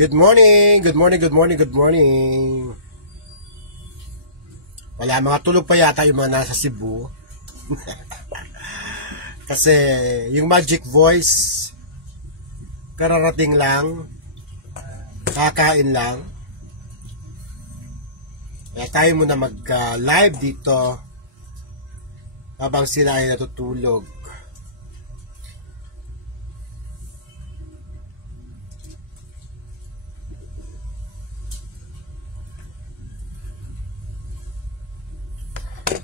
Good morning, good morning, good morning, good morning. Wala, mga tulog pa yata yung mga nasa Cebu. Kasi yung Magic Voice, kararating lang, kakain lang. Kaya tayo muna mag-live dito habang sila ay natutulog.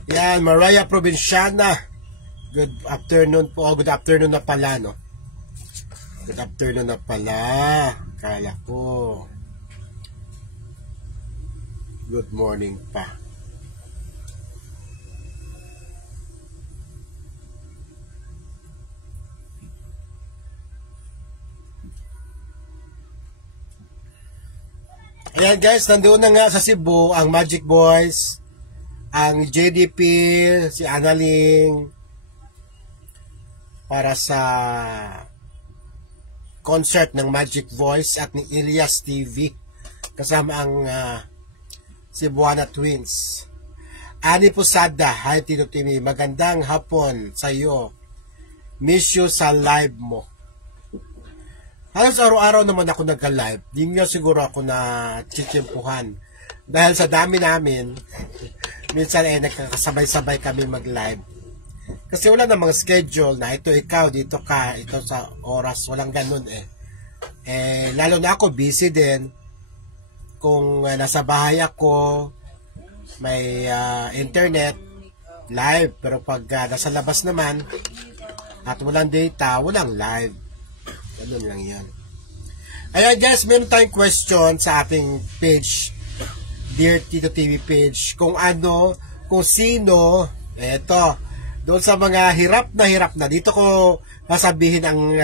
Yan, Mariah Provinciana. Good afternoon po. Good afternoon na pala, no? Good afternoon na pala. Kala ko. Good morning pa. Ayan guys, nandoon na nga sa Cebu ang Magic Boys, ang JDP, si Analing, para sa concert ng Magic Voice at ni Elias TV kasama ang Cebuana Twins. Ani Pusada, hi Tito Timmy, magandang hapon sa iyo. Miss you sa live mo. Halos araw-araw naman ako nagka-live. Di nyo siguro ako na chichimpuhan. Dahil sa dami namin, minsan nagkakasabay-sabay kami mag-live. Kasi wala namang schedule na ito ikaw, dito ka, ito sa oras. Walang ganun eh. Lalo na ako, busy din. Kung nasa bahay ako, may internet, live. Pero pag nasa labas naman, at walang data, walang live. Ganun lang yan. Ayan guys, meron tayong question sa ating page, Dear Tito TV page, kung sino, eto, doon sa mga hirap na, dito ko masabihin ang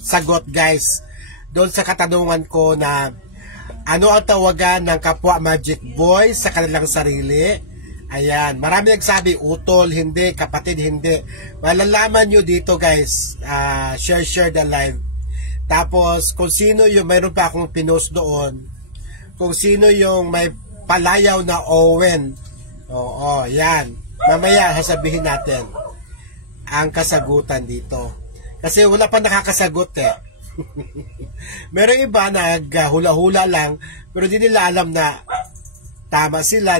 sagot guys, doon sa katanungan ko na, ano ang tawagan ng kapwa Magic Boys sa kanilang sarili? Ayan, marami nagsabi, utol, hindi, kapatid, hindi. Malalaman nyo dito guys, share the live. Tapos, kung sino yung, mayroon pa akong pinost doon, kung sino yung may palayaw na Owen. Oo, yan. Mamaya, sasabihin natin ang kasagutan dito. Kasi wala pa nakakasagot eh. Meron iba na hula-hula lang, pero di nila alam na tama sila,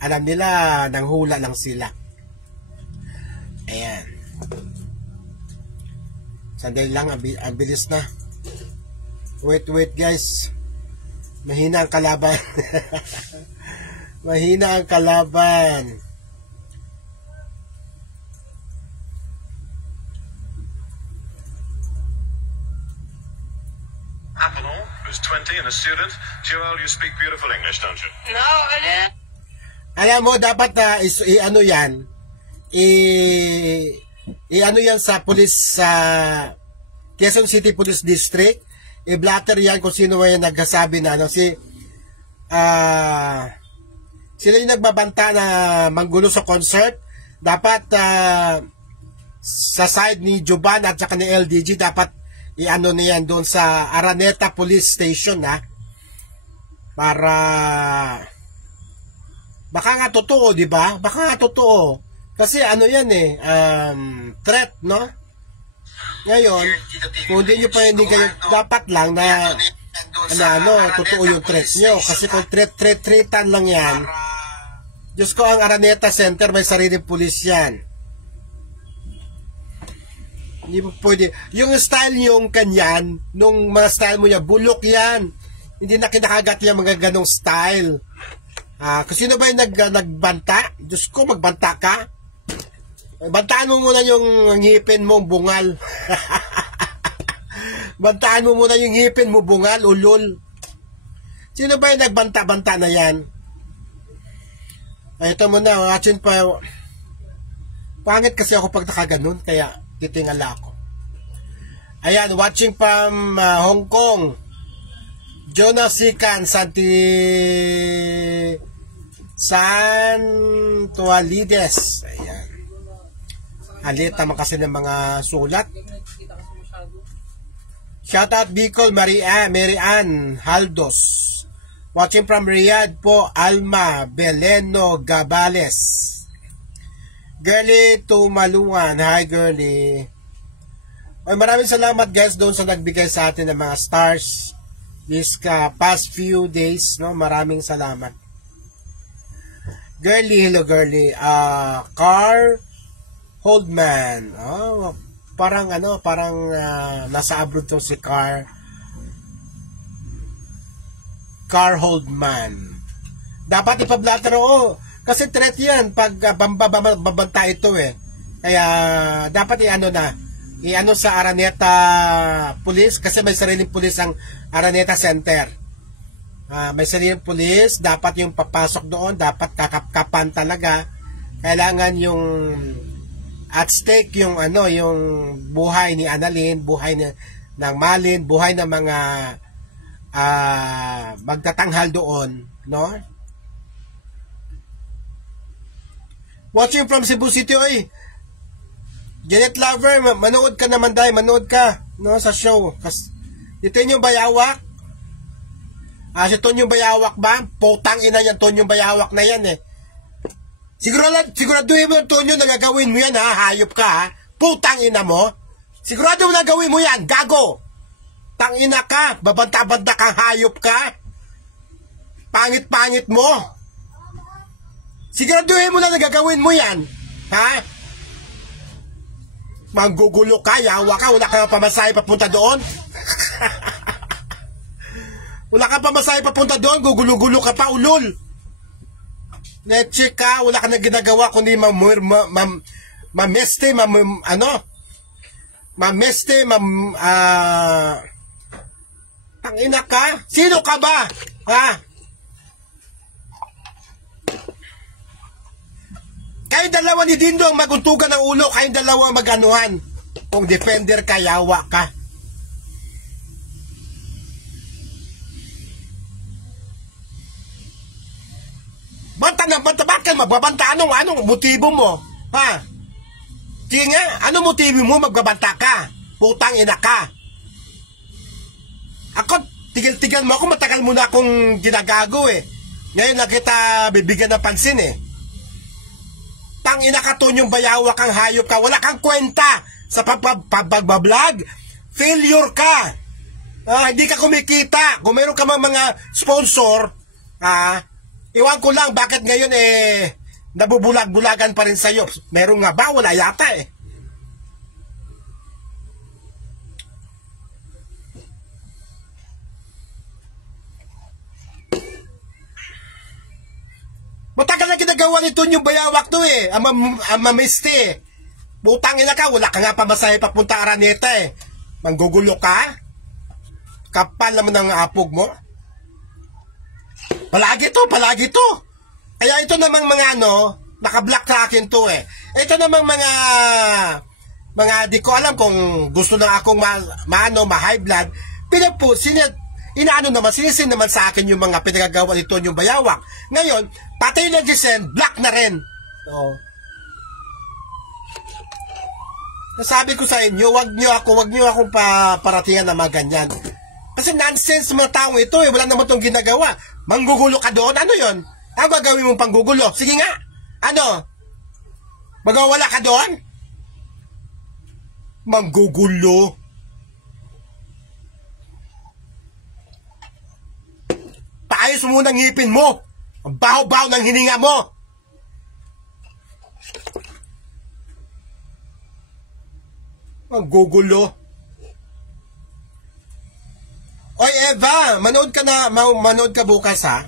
alam nila nang hula lang sila. Ayan. Sandali lang, ang bilis na. Wait guys. Mahina ang kalaban. Mahina ang kalaban. Apollon, who's 20 and a student. Joel, you speak beautiful English, don't you? No, I didn't. Alam mo, dapat ano yan, ano yan sa police, sa Quezon City Police District, i-blatter yan kung sino yan nagsasabi na, sila yung nagbabanta na manggulo sa concert. Dapat, sa side ni Juban at saka ni LDG, dapat i-ano na yan doon sa Araneta Police Station, para, baka nga totoo, di ba? Baka nga totoo. Kasi ano yan threat, no? Ngayon, kung hindi nyo pa hindi kayo, dapat lang na totoo yung threat nyo. Kasi kung threatan lang yan, Diyos ko, ang Araneta Center, may sariling pulis yan. Hindi mo pwede. Yung style yung kanyan, nung mga style mo niya, bulok yan. Hindi na kinakagat niya mga ganong style. Kung sino ba yung nagbanta? Diyos ko, magbanta ka. Bantaan mo muna yung ngipin mo, bungal. Bantaan mo muna yung ngipin mo, bungal, ulol. Sino ba yung nagbanta-banta na yan? Ay, ito muna, watchin pa. Pangit kasi ako pag nakaganon, kaya titingala ako. Ayan, watching from Hong Kong. Jonas Sikan, Santualides. Ayan. Halita naman kasi ng mga sulat. Shout out Bicol, Mary Ann Haldos. Watching from Riyadh po, Alma Beleno Gabales. Girlie Tumalungan. Hi, girlie. Ay, maraming salamat guys doon sa nagbigay sa atin ng mga stars this past few days, no? Maraming salamat. Girlie, hello girlie. Car Holdman. Oh, parang nasa abroad to si Car Holdman. Dapat ipablatter kasi threat yan pag babanta ito eh. Kaya dapat i-ano sa Araneta Police kasi may sariling police ang Araneta Center. May sariling police, dapat yung papasok doon, dapat kakapkapan talaga. Kailangan yung at stake yung yung buhay ni Annalyn, buhay ng Malin, buhay ng mga magtatanghal doon, no? Watching from Cebu City, oy. Janet Lover, manood ka naman dahil, manood ka, no, sa show. Dito yung Bayawak. Si Tonyo Bayawak ba? Putang ina yan, Tonyo Bayawak na yan eh. Siguraduhin mo, Tonyo, na gagawin mo yan ha, hayop ka ha. Putang ina mo. Sigurado mo na gawin mo yan, gago. Tang ina ka, babanta-banta kang hayop ka. Pangit-pangit mo. Siguraduhin mo na gagawin mo yan. Ha? Manggugulo ka, yawa ka, wala kang pamasahe papunta doon. Wala kang pamasahe papunta doon, gugulo-gulo ka pa, ulol. Leche ka, wala ka na ginagawa kundi mameste, tangina ka? Sino ka ba? Ha? Kayong dalawa ni Dindo ang maguntugan ng ulo, kayong dalawa ang maganuhan. Kung defender ka, yawa ka. Banta, bakit magbabanta? Anong motibo mo? Ha? Sige nga, anong motibo mo magbabanta ka? Putang ina ka. Ako, tigil-tigil mo ako, matagal mo na akong ginagago eh. Ngayon na kita bibigyan ng pansin eh. Tangina ka, Tonyong Bayawak, kang hayop ka. Wala kang kwenta sa pagbablog. Failure ka. Hindi ka kumikita. Kung meron ka mga sponsor, iwan ko lang bakit ngayon nabubulag-bulagan pa rin sa'yo. Meron nga ba? Wala yata eh. Matagal na ginagawa nito yung Bayawak to eh. Amamiste. Butang ina ka, wala ka nga pamasahe papunta Araneta eh. Manggugulo ka? Kapal naman ng apog mo. Palagi to. Kaya ito namang mga naka-block sa akin to eh. Ito namang mga di ko alam kung gusto na akong ma-high blood. Sinisin naman sa akin yung mga pinagagawa nito yung Bayawak. Ngayon, pati yung nag-send, black na rin. So, nasabi ko sa inyo, wag nyo akong paratingan na mga ganyan. Kasi nonsense mga taong ito eh, wala naman itong ginagawa. Manggugulo ka doon, ano yon? Ano gagawin mong panggugulo? Sige nga, ano? Magawala ka doon? Manggugulo. Paayos mo muna ng ngipin mo. Ang baho-baho ng hininga mo. Manggugulo. Oy Eva, manood ka bukas ha.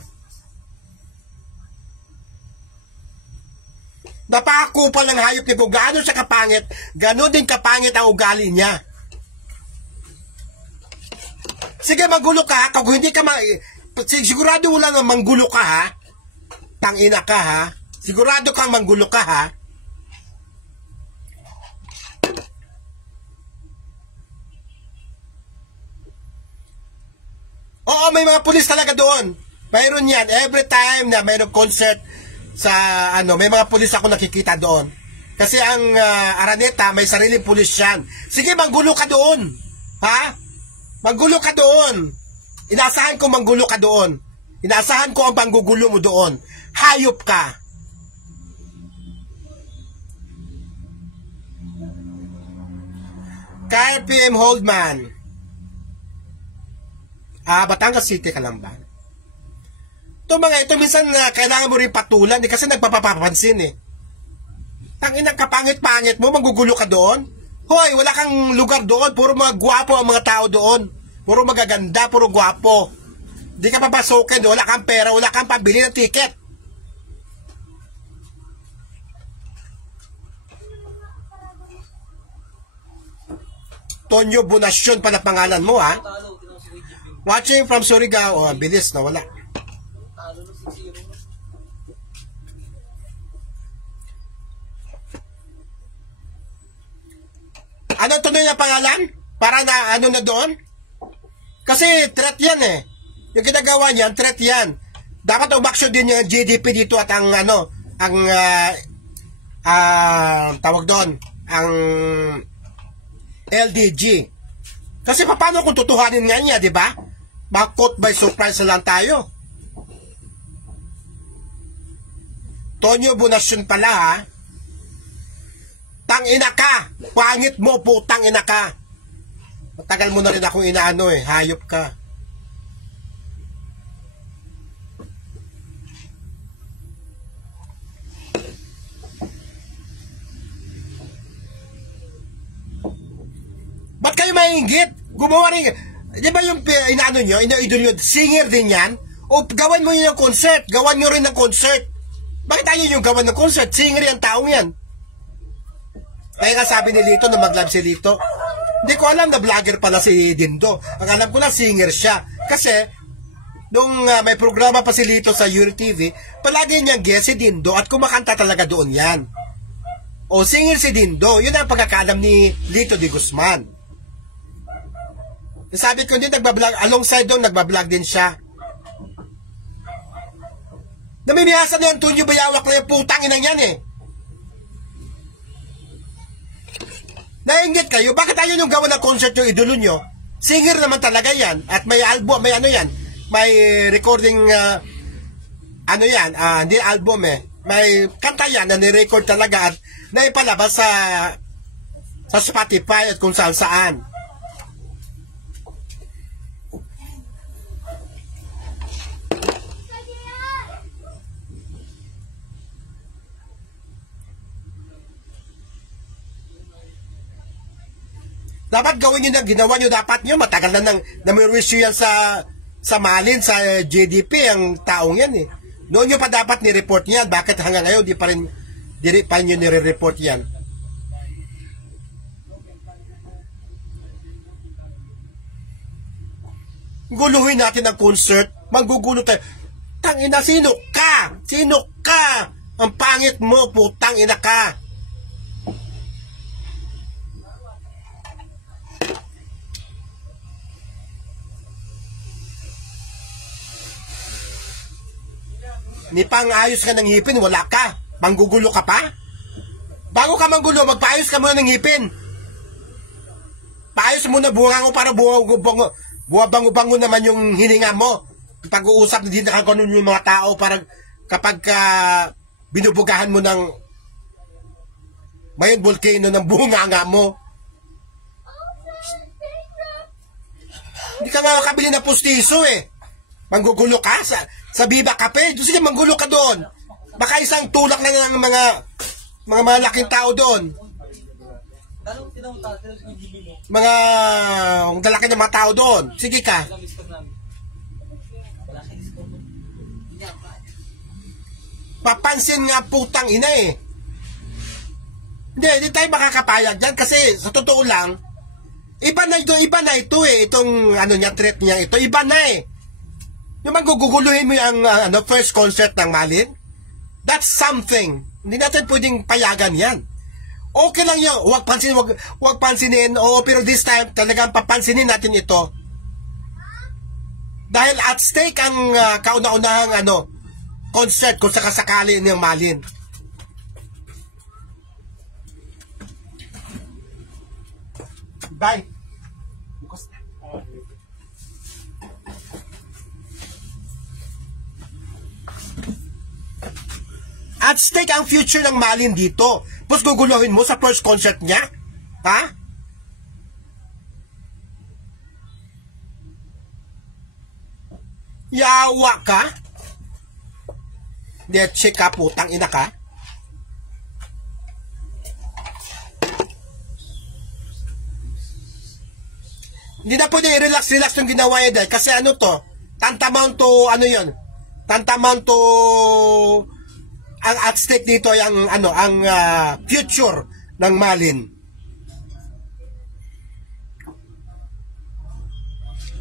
Napakakupal ng hayop ni kung gaano siya kapangit, gano'n din kapangit ang ugali niya. Sige, magulo ka, kung hindi ka sigurado wala na manggulo ka ha. Tangina ka ha. Sigurado kang manggulo ka ha. Oo, may mga pulis talaga doon. Mayroon yan. Every time na mayroong concert sa may mga pulis ako nakikita doon. Kasi ang Araneta, may sariling pulis yan. Sige, manggulo ka doon. Ha? Manggulo ka doon. Inaasahan ko manggulo ka doon. Inaasahan ko ang panggugulo mo doon. Hayop ka. Kyle PM Holdman. Batangas City ka lang ba? Ito minsan kailangan mo rin patulan kasi nagpapapansin eh. Tanginang kapangit-pangit mo, manggugulo ka doon? Hoy, wala kang lugar doon. Puro mga gwapo ang mga tao doon. Puro magaganda, puro gwapo. Di ka papasokin, wala kang pera, wala kang pabili ng ticket. Tonyo Bonasyon pala pangalan mo, ha? Watching from Surigao. Bilis na wala. Ano tunay na pangalan? Para na ano na doon? Kasi threat yan eh. Yung ginagawa niyan, threat yan. Dapat umaksyon din yung GDP dito at ang ano, ang tawag doon, ang LDG. Kasi paano kung tutuhanin nga niya, di ba? Caught by surprise na lang tayo. Tonyo Bonasyon pala, ha? Tangina ka! Pangit mo, putang ina ka! Matagal mo na rin akong inaano eh, hayop ka. Ba't kayo maingit? Gumawa rin. Di ba yung inaano nyo, ina-idol nyo, singer din yan? O gawan mo yun ng concert, gawan nyo rin ng concert. Bakit tayo yung gawan ng concert? Singer yung taong yan. Kaya nga sabi ni Lito na mag-love si Lito. Hindi ko alam na vlogger pala si Dindo. Ang alam ko na singer siya. Kasi, nung may programa pa si Lito sa Yuri TV, palagi niyang guest si Dindo at kumakanta talaga doon yan. O singer si Dindo, yun ang pagkakalam ni Lito de Guzman. Sabi ko din, nagbablog, alongside doon, nagbablog din siya. Namimiyasan na yung Tunyo Bayawak na yung putang inang yan eh. Nainggit kayo, bakit ayaw nyo gawa ng concert yung idolo nyo? Singer naman talaga yan. At may album, may ano yan. May recording, ano yan, hindi album eh. May kanta yan na nirecord talaga at naipalabas sa Spotify at kung saan saan. Dapat gawin nyo na ginawa nyo, dapat nyo, matagal na namirwisyo yan sa Malin, sa GDP, ang taong yan eh. Noon nyo pa dapat ni-report yan, bakit hanggang ngayon di pa rin nyo nire-report yan? Guluhin natin ang concert, manggugulo tayo. Tangina, sino ka? Sino ka? Ang pangit mo, putang ina ka. Ni pang-ayos ka ng ngipin, wala ka. Manggugulo ka pa? Bago ka manggulo, magpaayos ka muna ng ngipin. Paayos muna bunga ko para buwabango-bango naman yung hininga mo. Pag-uusap na din nakaganon yung mga tao para kapag binubugahan mo ng mayon volcano ng bunganga mo. Hindi ka nga makabili na pustiso eh. Manggugulo ka sa Viva Cafe. Sige, manggulo ka doon. Baka isang tulak na ng mga malaking tao doon. Mga lalaki ng mga tao doon. Sige ka. Papansin nga putang ina eh. Hindi tayo makakapayag dyan kasi sa totoo lang, iba na ito eh. Itong ano niya, threat niya ito, iba na eh. Yung maguguguluhin mo yung first concert ng Malin, that's something. Hindi natin pwedeng payagan yan. Okay lang yun, huwag pansinin, pero this time talagang papansinin natin ito. Dahil at stake ang kauna-unahang concert kung sakasakali ng Malin. Bye. Bukas na. At stake ang future ng Malin dito. Tapos guguluhin mo sa first concert niya? Ha? Yawa ka? Leche ka, putang ina ka? Hindi na pwede i-relax yung ginawa niya dahil kasi ano to, tantamount to, ano yun, tantamount to, ang at stake dito ay ang future ng Malin.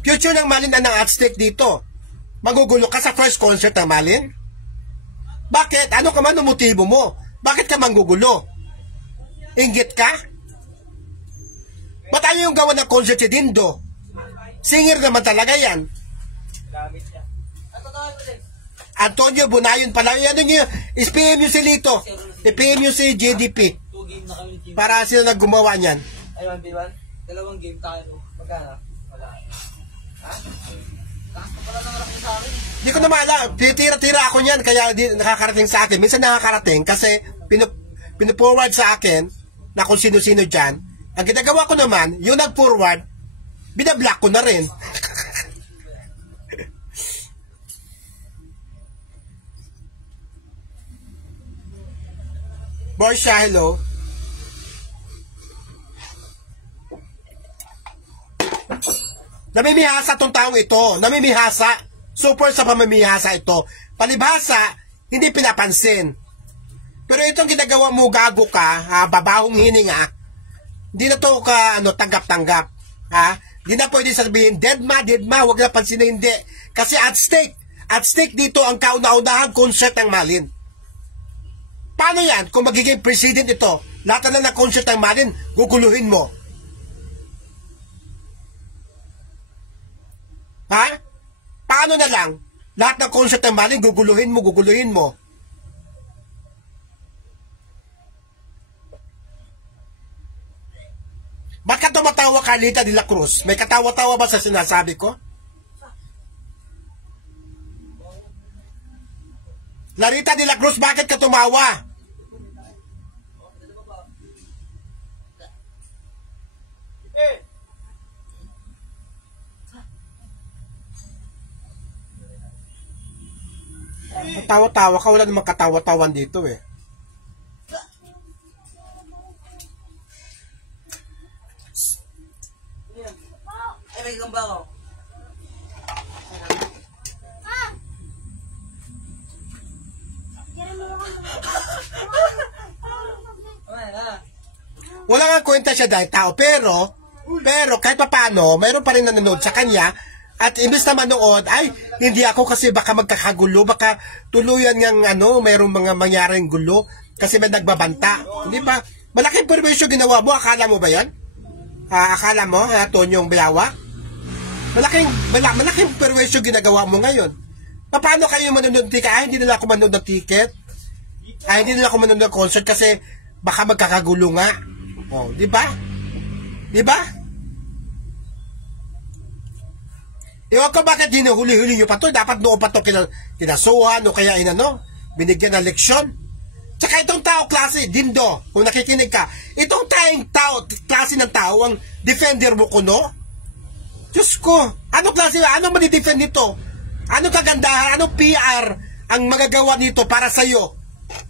Future ng Malin ang at stake dito. Magugulo ka sa first concert ng Malin? Bakit? Ano ka man ang motibo mo? Bakit ka manggugulo? Inggit ka? Ba't ayaw yung gawa ng concert si Dindo? Singer naman talaga yan. Antonio Bunayon pala. Ano nyo? I-PM nyo si Lito. I-PM nyo si JDP. Para sila naggumawa niyan. Ay, 1v1? Dalawang game tayo. Magkana? Wala. Ha? Taas pa pala ng raking sa akin. Hindi ko na maalam. Tira-tira ako niyan. Kaya nakakarating sa akin. Minsan nakakarating kasi pinuforward sa akin na kung sino-sino dyan. Ang ginagawa ko naman, yung nag-forward, binablock ko na rin. Borsha, hello. Namimihasa tong taong ito. Namimihasa. Super sa pamimihasa ito. Palibhasa, hindi pinapansin. Pero itong ginagawa mo, gago ka, babahong hininga, hindi na to ka tanggap-tanggap. Ha? Hindi na pwede sabihin, dead ma, wag na pansin na hindi. Kasi at stake dito ang kauna-unahang concert ng Malin. Paano yan? Kung magiging president ito, lahat na ng concert ng Malin, guguluhin mo. Ha? Paano na lang? Lahat ng concert ng Malin, guguluhin mo. Ba't ka tumatawa, Carlita de la Cruz? May katawa-tawa ba sa sinasabi ko? Larita de la Cruz, bakit ka tumawa? Tawa-tawa ka, wala namang katawa-tawan dito eh. Ay, may gamba ko. Wala nga kwenta siya dahil tao, pero kahit pa paano, mayroon pa rin nanonood sa kanya, at imbes na manood, ay, hindi ako kasi baka magkakagulo, baka tuluyan ng mayroong mga mangyaring gulo, kasi may nagbabanta. Hindi ba? Malaking perwisyo ginawa mo, akala mo ba yan? Akala mo, Tonyong Biyawa? Malaking perwisyo ginagawa mo ngayon. Paano kayo manonood ng ticket? Hindi nila ako manonood ng ticket. Hindi nila ako manonood ng concert kasi baka magkakagulo nga. Oh, di ba? Di ba? Iwan ko bakit hinuhuli-huli nyo pa to. Dapat noon pa to kinasuhan o kaya binigyan ng leksyon. Tsaka itong tao klase, Dindo, kung nakikinig ka, itong klase ng tao ang defender mo kuno. Diyos ko, ano klase, ano madidefend nito? Ano kagandahan, ano PR ang magagawa nito para sa'yo?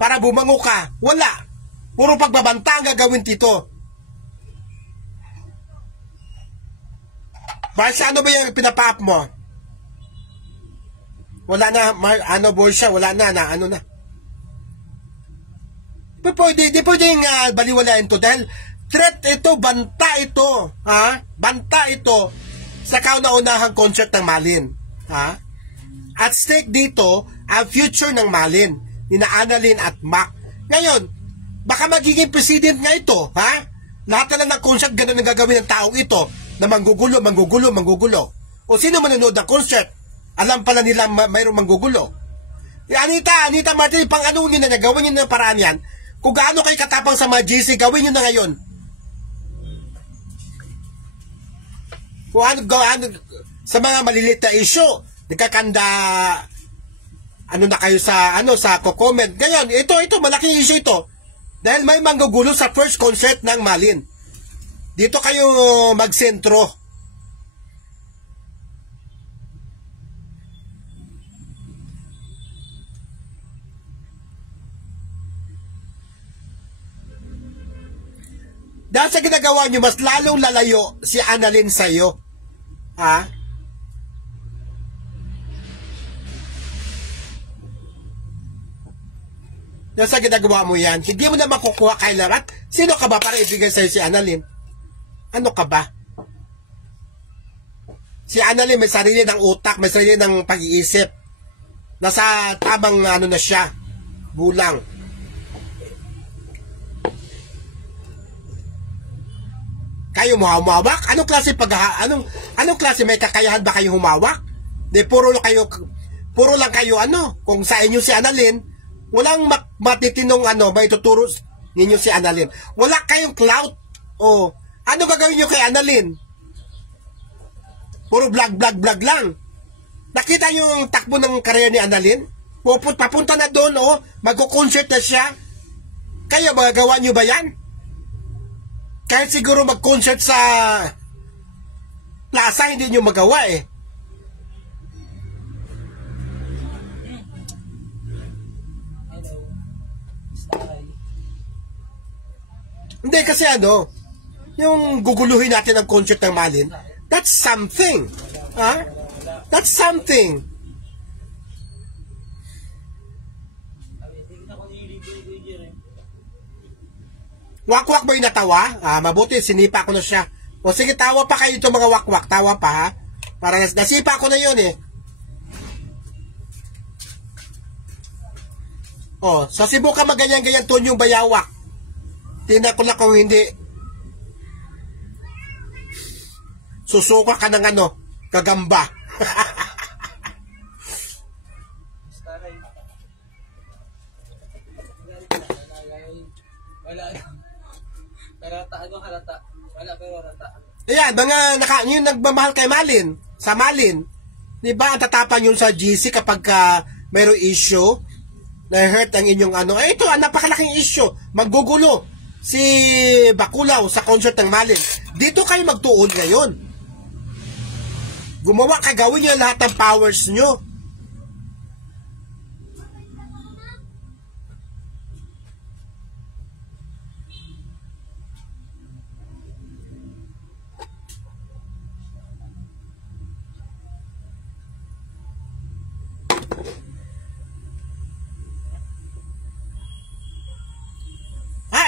Para bumango ka? Wala. Puro pagbabanta ang gagawin dito. Barsha, ano ba yung pinapa-up mo? Wala na, Borsha, wala na, na. Di pwedeng baliwalain to dahil threat ito, banta ito, ha? Banta ito sa kauna-unahang concert ng Malin, ha? At stake dito ang future ng Malin, nina Annalyn at Mac. Ngayon, baka magiging president nga ito, ha? Lahat na lang ng concert, ganun ang gagawin ng taong ito na manggugulo. O sino manonood ng concert? Alam pala nila mayroong manggugulo. Anita Martin, pang-ano nyo na gawin nyo na paraan yan. Kung gaano kayo katapang sa mga GC, gawin nyo na ngayon. Kung ano sa mga maliliit na issue, nagkakanda ano na kayo sa sa comment. Ngayon, ito malaking issue ito. Dahil may manggugulo sa first concert ng Malin. Dito kayo magsentro. Dahil sa ginagawa nyo, mas lalong lalayo si Annalyn sa'yo. Ha? Dahil sa ginagawa mo yan, hindi mo na makukuha kay Larat. Sino ka ba para ibigay sa'yo si Annalyn? Ano ka ba? Si Annalyn may sarili ng utak, may sarili ng pag-iisip. Nasa tamang na siya, bulang. Kayo humawak? Anong klase anong klase may kakayahan ba kayo humawak? Di puro lang kayo kung sa inyo si Annalyn, walang matitinong may tuturo ninyo si Annalyn. Wala kayong clout. O ano gagawin niyo kay Annalyn? Puro vlog lang. Nakita niyo yung takbo ng karera ni Annalyn? Papunta na doon, magko-concert na siya. Kayo magagawa niyo ba yan? Kahit siguro mag-concert sa plaza, hindi nyo magawa eh. Hindi kasi yung guguluhin natin ang concert ng Malin, that's something. Ha? That's something. Wakwak ba yung natawa? Mabuti, sinipa ko na siya. O sige, tawa pa kayo itong mga wakwak. Tawa pa ha. Para nasipa ko na yun eh. O, sa Cebu ka maganyan-ganyan Tonyong Bayawak. Tingnan ko na kung hindi. Susuka ka ng kagamba. Halata. Wala pero halata. Ayan, yung nagmamahal kay Malin, sa Malin, di ba, ang tatapan yun sa GC kapag mayroong issue, na-hurt ang inyong ito, napakalaking issue, maggugulo si Bakulaw sa concert ng Malin. Dito kayo magtuon ngayon. Gumawa, gawin nyo lahat ng powers nyo.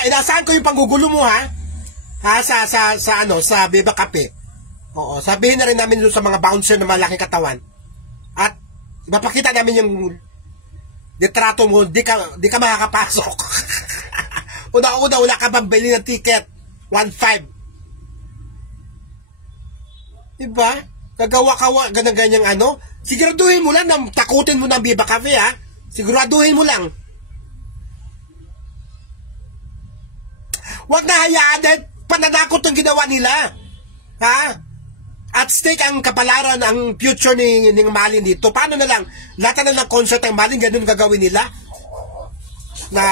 Inasaan ko yung panggugulo mo ha? Sa Viva Cafe. Oo, sabihin na rin namin doon sa mga bouncer na malaking katawan. At ipapakita namin yung litrato mo, di ka makakapasok. Una-una, wala ka pambili ng ticket. 1.5. Diba? Gagawa ganyan siguraduhin mo lang na takutin mo ng Viva Cafe ha. Siguraduhin mo lang. Huwag na hayaan dahil pananakot ang ginawa nila. Ha? At stake ang kapalaran, ang future ni Malin dito. Paano na lang? Lahat na lang concert ng Malin, ganun gagawin nila? Na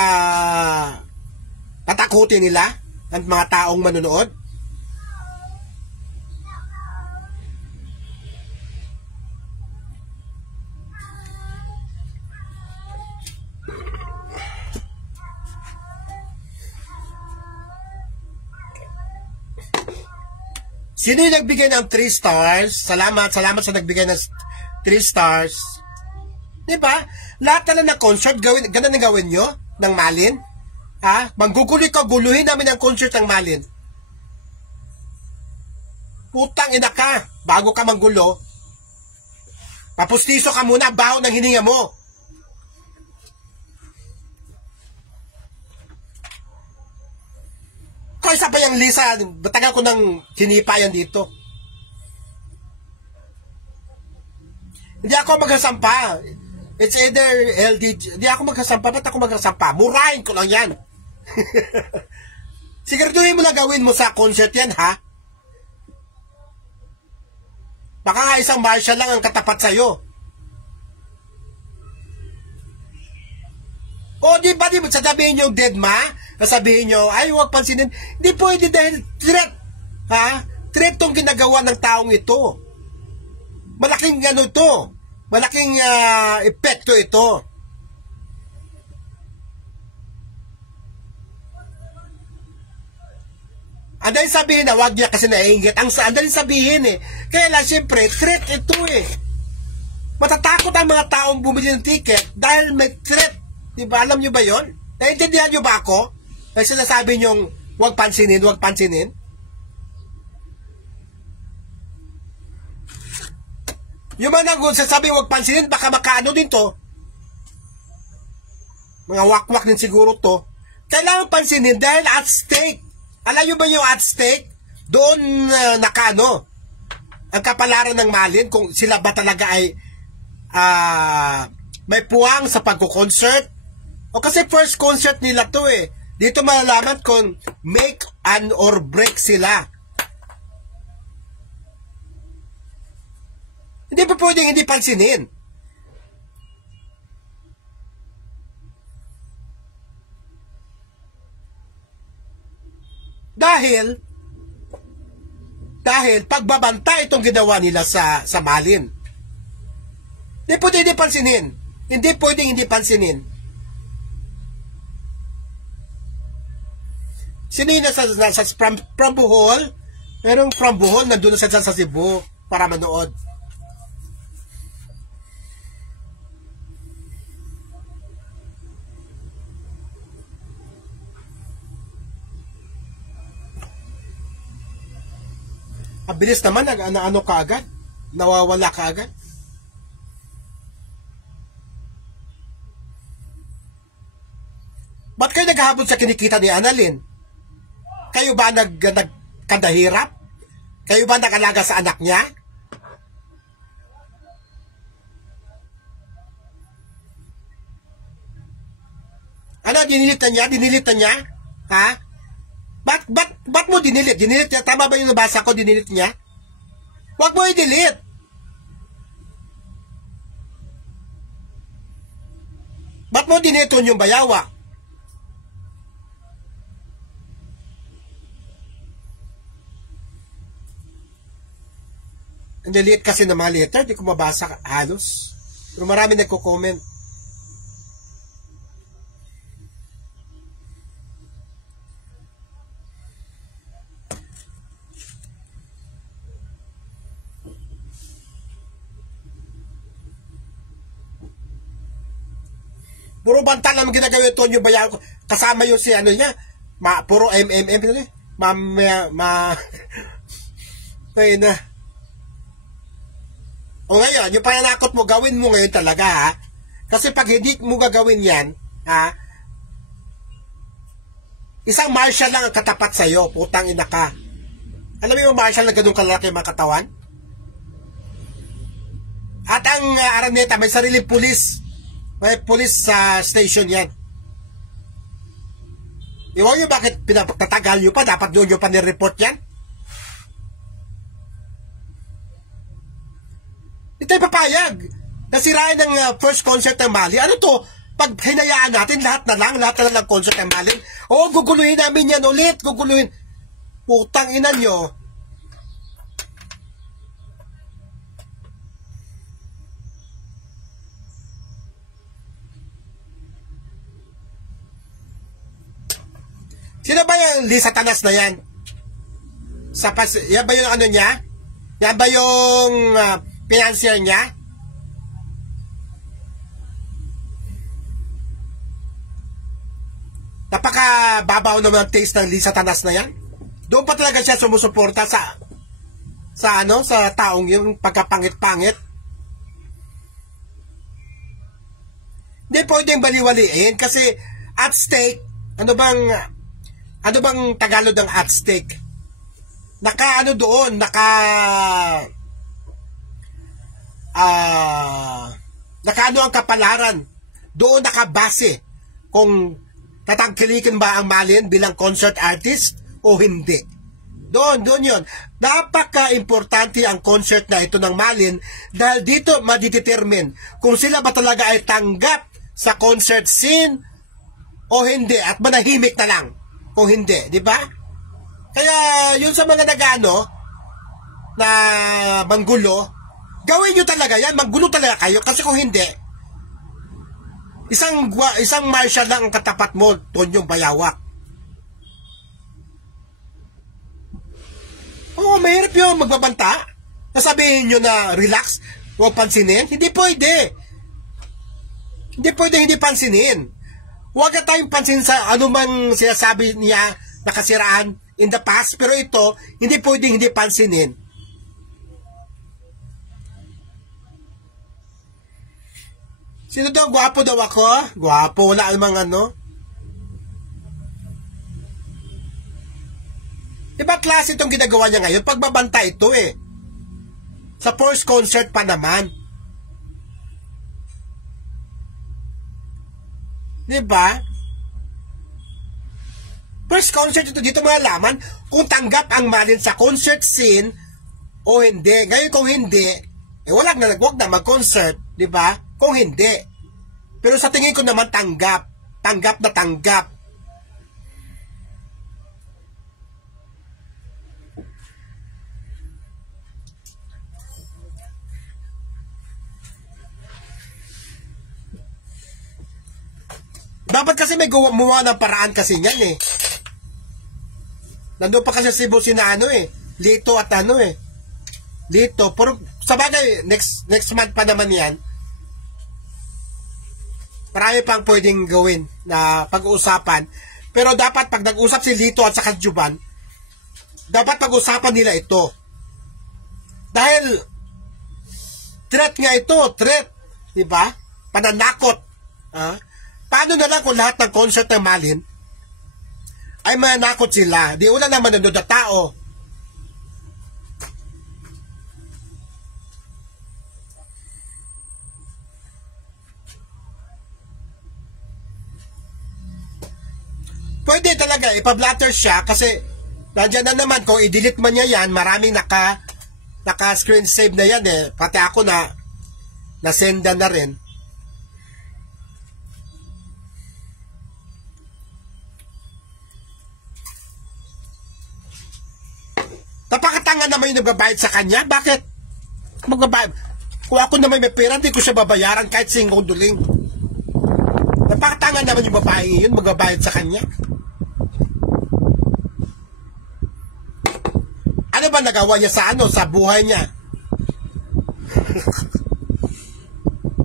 patakutin nila ang mga taong manonood? Sino yung nagbigay ng 3 stars? Salamat sa nagbigay ng 3 stars. Diba? Lahat na lang na concert, ganun na gawin nyo ng Malin? Ha? Mangguguloy ka, guluhin namin ang concert ng Malin. Putang ina ka, bago ka manggulo, papustiso ka muna, baho ng hininga mo. Kung isa pa yung Lisa, batagal ko ng sinipa yan dito. Hindi ako maghasampa. It's either LDG. Hindi ako maghasampa. Ba't ako maghasampa? Murahin ko lang yan. Siguraduhin mo na gawin mo sa concert yan, ha? Baka nga isang marshal lang ang katapat sa'yo. O di ba, sasabihin nyo deadma? Sasabihin nyo, ay huwag pansinin. Hindi pwede dahil threat. Ha? Threat tong ginagawa ng taong ito. Malaking ano ito. Malaking epekto ito. Andali sabihin na wag niya kasi naiingit. Andali sabihin eh. Kaya lang siyempre, threat ito eh. Matatakot ang mga taong bumili ng ticket dahil may threat. Diba? Alam nyo ba yon? Naintindihan nyo ba ako? Ay sinasabi nyong huwag pansinin, huwag pansinin. Yung mga nagsasabi huwag pansinin, baka makaano din to. Mga wakwak din siguro to. Kailangan pansinin dahil at stake. Alam nyo ba yung at stake? Doon nakano ang kapalaran ng Malin kung sila ba talaga ay may puwang sa pagko-concert. O kasi first concert nila to eh. Dito malalaman kung make and or break sila. Hindi pa pwedeng hindi pansinin. Dahil pagbabanta itong ginawa nila sa Malin. Hindi pwedeng hindi pansinin. Hindi pwedeng hindi pansinin. Sino yun nasa from Bohol? Merong from Bohol, nandun sa Cebu para manood. Ang bilis naman, ano ka agad? Nawawala ka agad? Ba't kayo naghahabol sa kinikita ni Annalyn? Kayo ba nagkandahirap? Kayo ba nag-alaga sa anak niya? Ano, dinilitan niya? Dinilitan niya? Ha? Ba't mo dinilit? Dinilit niya? Tama ba yung nabasa ko? Dinilit niya? Huwag mo i-delete. Ba't mo diniton yung bayawa? Ang delete kasi na mga letter, di ko mabasa halos. Pero marami nagko-comment. Puro banta lang ginagawin ito yung bayan ko. Kasama yung si ano niya, puro MMM. Kaya na. O ngayon, yung pananakot mo, gawin mo ngayon talaga, ha? Kasi pag hindi mo gagawin yan, ha? Isang marshal lang ang katapat sa'yo, putang ina ka. Alam mo yung marshal na ganun kalaki mga katawan? At ang Araneta, may sariling pulis. May pulis sa station yan. Iwan nyo bakit pinapagtatagal nyo pa? Dapat doon nyo pa nireport yan? Hindi tayo papayag. Nasirain ng first concert ng Mali. Ano to? Pag hinayaan natin, lahat na lang concert ng Mali. Oo, guguluhin namin yan ulit. Guguluhin. Putang ina nyo. Sino ba yung Lisa Tanas na yan? Yan ba yung ano niya? Yan ba yung financier niya? Napakababaw naman ang taste ng Lisa Tanas na yan. Doon pa talaga siya sumusuporta sa taong yung pagkapangit-pangit. Hindi pwedeng baliwaliin kasi at stake, ano bang Tagalog ng at stake? Nakaano ang kapalaran. Doon nakabase kung tatangkilikin ba ang Malin bilang concert artist o hindi. Doon yun. Napaka-importante ang concert na ito ng Malin dahil dito madidetermine kung sila ba talaga ay tanggap sa concert scene o hindi at manahimik na lang kung hindi, di ba? Kaya yun sa mga nagano na manggulo, gawin nyo talaga yan, manggulo talaga kayo kasi kung hindi, isang marshal lang ang katapat mo, Tonyong Bayawak. Oo, mahirap yun magbabanta. Nasabihin nyo na relax, huwag pansinin. Hindi pwede. Hindi pwede hindi pansinin. Huwag na tayong pansin sa anumang sinasabi niya na kasiraan in the past, pero ito, hindi pwedeng hindi pansinin. Sino daw? Gwapo daw ako? Gwapo, wala namang ano. Diba klase itong ginagawa niya ngayon? Pagbabanta ito eh. Sa first concert pa naman. Diba? First concert ito, dito malalaman kung tanggap ang Malin sa concert scene o hindi. Ngayon kung hindi, wag na mag-concert, diba? Kung hindi. Pero sa tingin ko naman tanggap. Tanggap na tanggap. Dapat kasi may gumawa ng paraan kasi niyan eh. Nandun pa kasi Cebu sinano eh. Lito at ano eh. Lito. Pero sa bagay, next month pa naman yan. Marami pang pwedeng gawin na pag-uusapan. Pero dapat pag nag-usap si Lito at saka Juban, dapat pag-usapan nila ito. Dahil threat nga ito. Threat. Diba? Pananakot. Paano na lang kung lahat ng concert ng Malin ay manakot sila? Di wala naman nandun na tao. Pwede talaga, ipablatter siya kasi nandiyan na naman, kung i-delete man niya yan, maraming naka-screen save na yan eh. Pati ako nasendan na rin. Napakatanga naman yung nagbabayad sa kanya. Bakit? Magbabayad. Kung ako naman may pera, hindi ko siya babayaran kahit singkong duling. Napakatanga naman yung babae yun, magbabayad sa kanya. Ano ba nagawa niya sa sa buhay niya?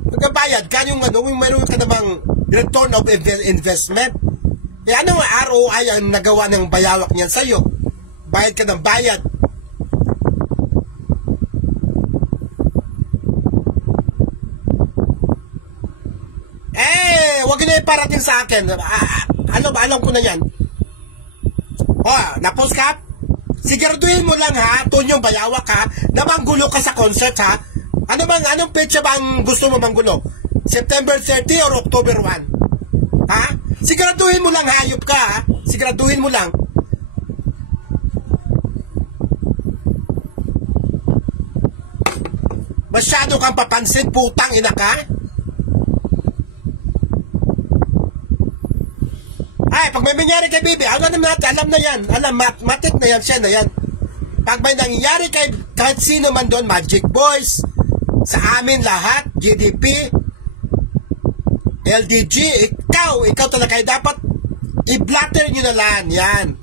Nagbabayad ka yung mayroon ka namang return of investment. Anong ROI ang nagawa ng Bayawak niyan sa'yo? Bayad ka ng bayad. Huwag na iparating sa akin. Alam ko na yan. Napos ka? Siguraduhin mo lang ha, Tonyong Bayawak ha, na manggulo ka sa concert ha. Anong petsa ba ang gusto mo manggulo? September 30 or October 1? Ha? Siguraduhin mo lang, hayop ka ha. Siguraduhin mo lang. Masyado kang papansin, putang ina ka. Pag may nangyari kay Bibi, alam na yan. Matik na yan, siya na yan. Pag may nangyari kay kahit sino man doon, Magic Boys, sa amin lahat, GDP, LDG, ikaw talaga dapat i-blatter nyo na lang yan.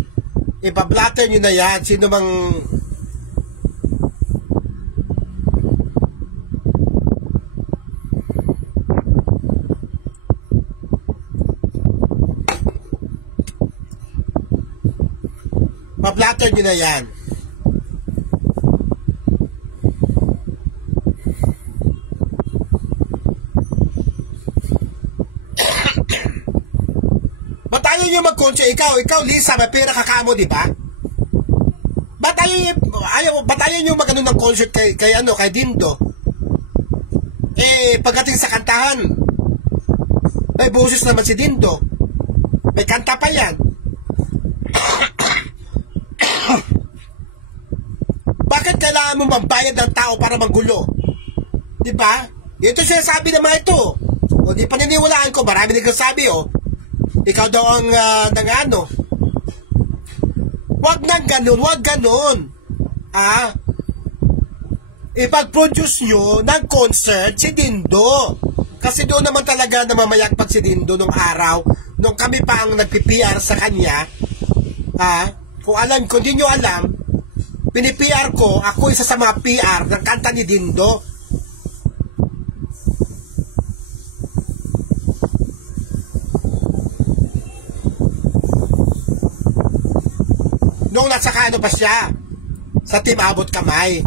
Ipa-blatter nyo na yan. Sino mang pa-blatter nyo na yan. Ba't ayaw nyo mag-concert? Ikaw Lisa, may pera kakamo, di ba? Ba't ayaw nyo mag-ano ng concert kay Dindo? Pagdating sa kantahan, may boses naman si Dindo. May kanta pa yan. Bakit kailangan mo magbayad ng tao para manggulo? Diba? Ito sinasabi ng mga ito. O di paniniwalaan ko, marami nagsasabi Ikaw daw ang nangano. Wag nang ganun, wag ganun. Ipag-produce nyo ng concert si Dindo. Kasi doon naman talaga namamayagpag si Dindo nung araw, nung kami pa ang nagpi-PR sa kanya. Kung di nyo alam, pini-PR ko, ako isa sa mga PR ng kanta ni Dindo. Nung nasa kano pa siya, sa Team Abot Kamay.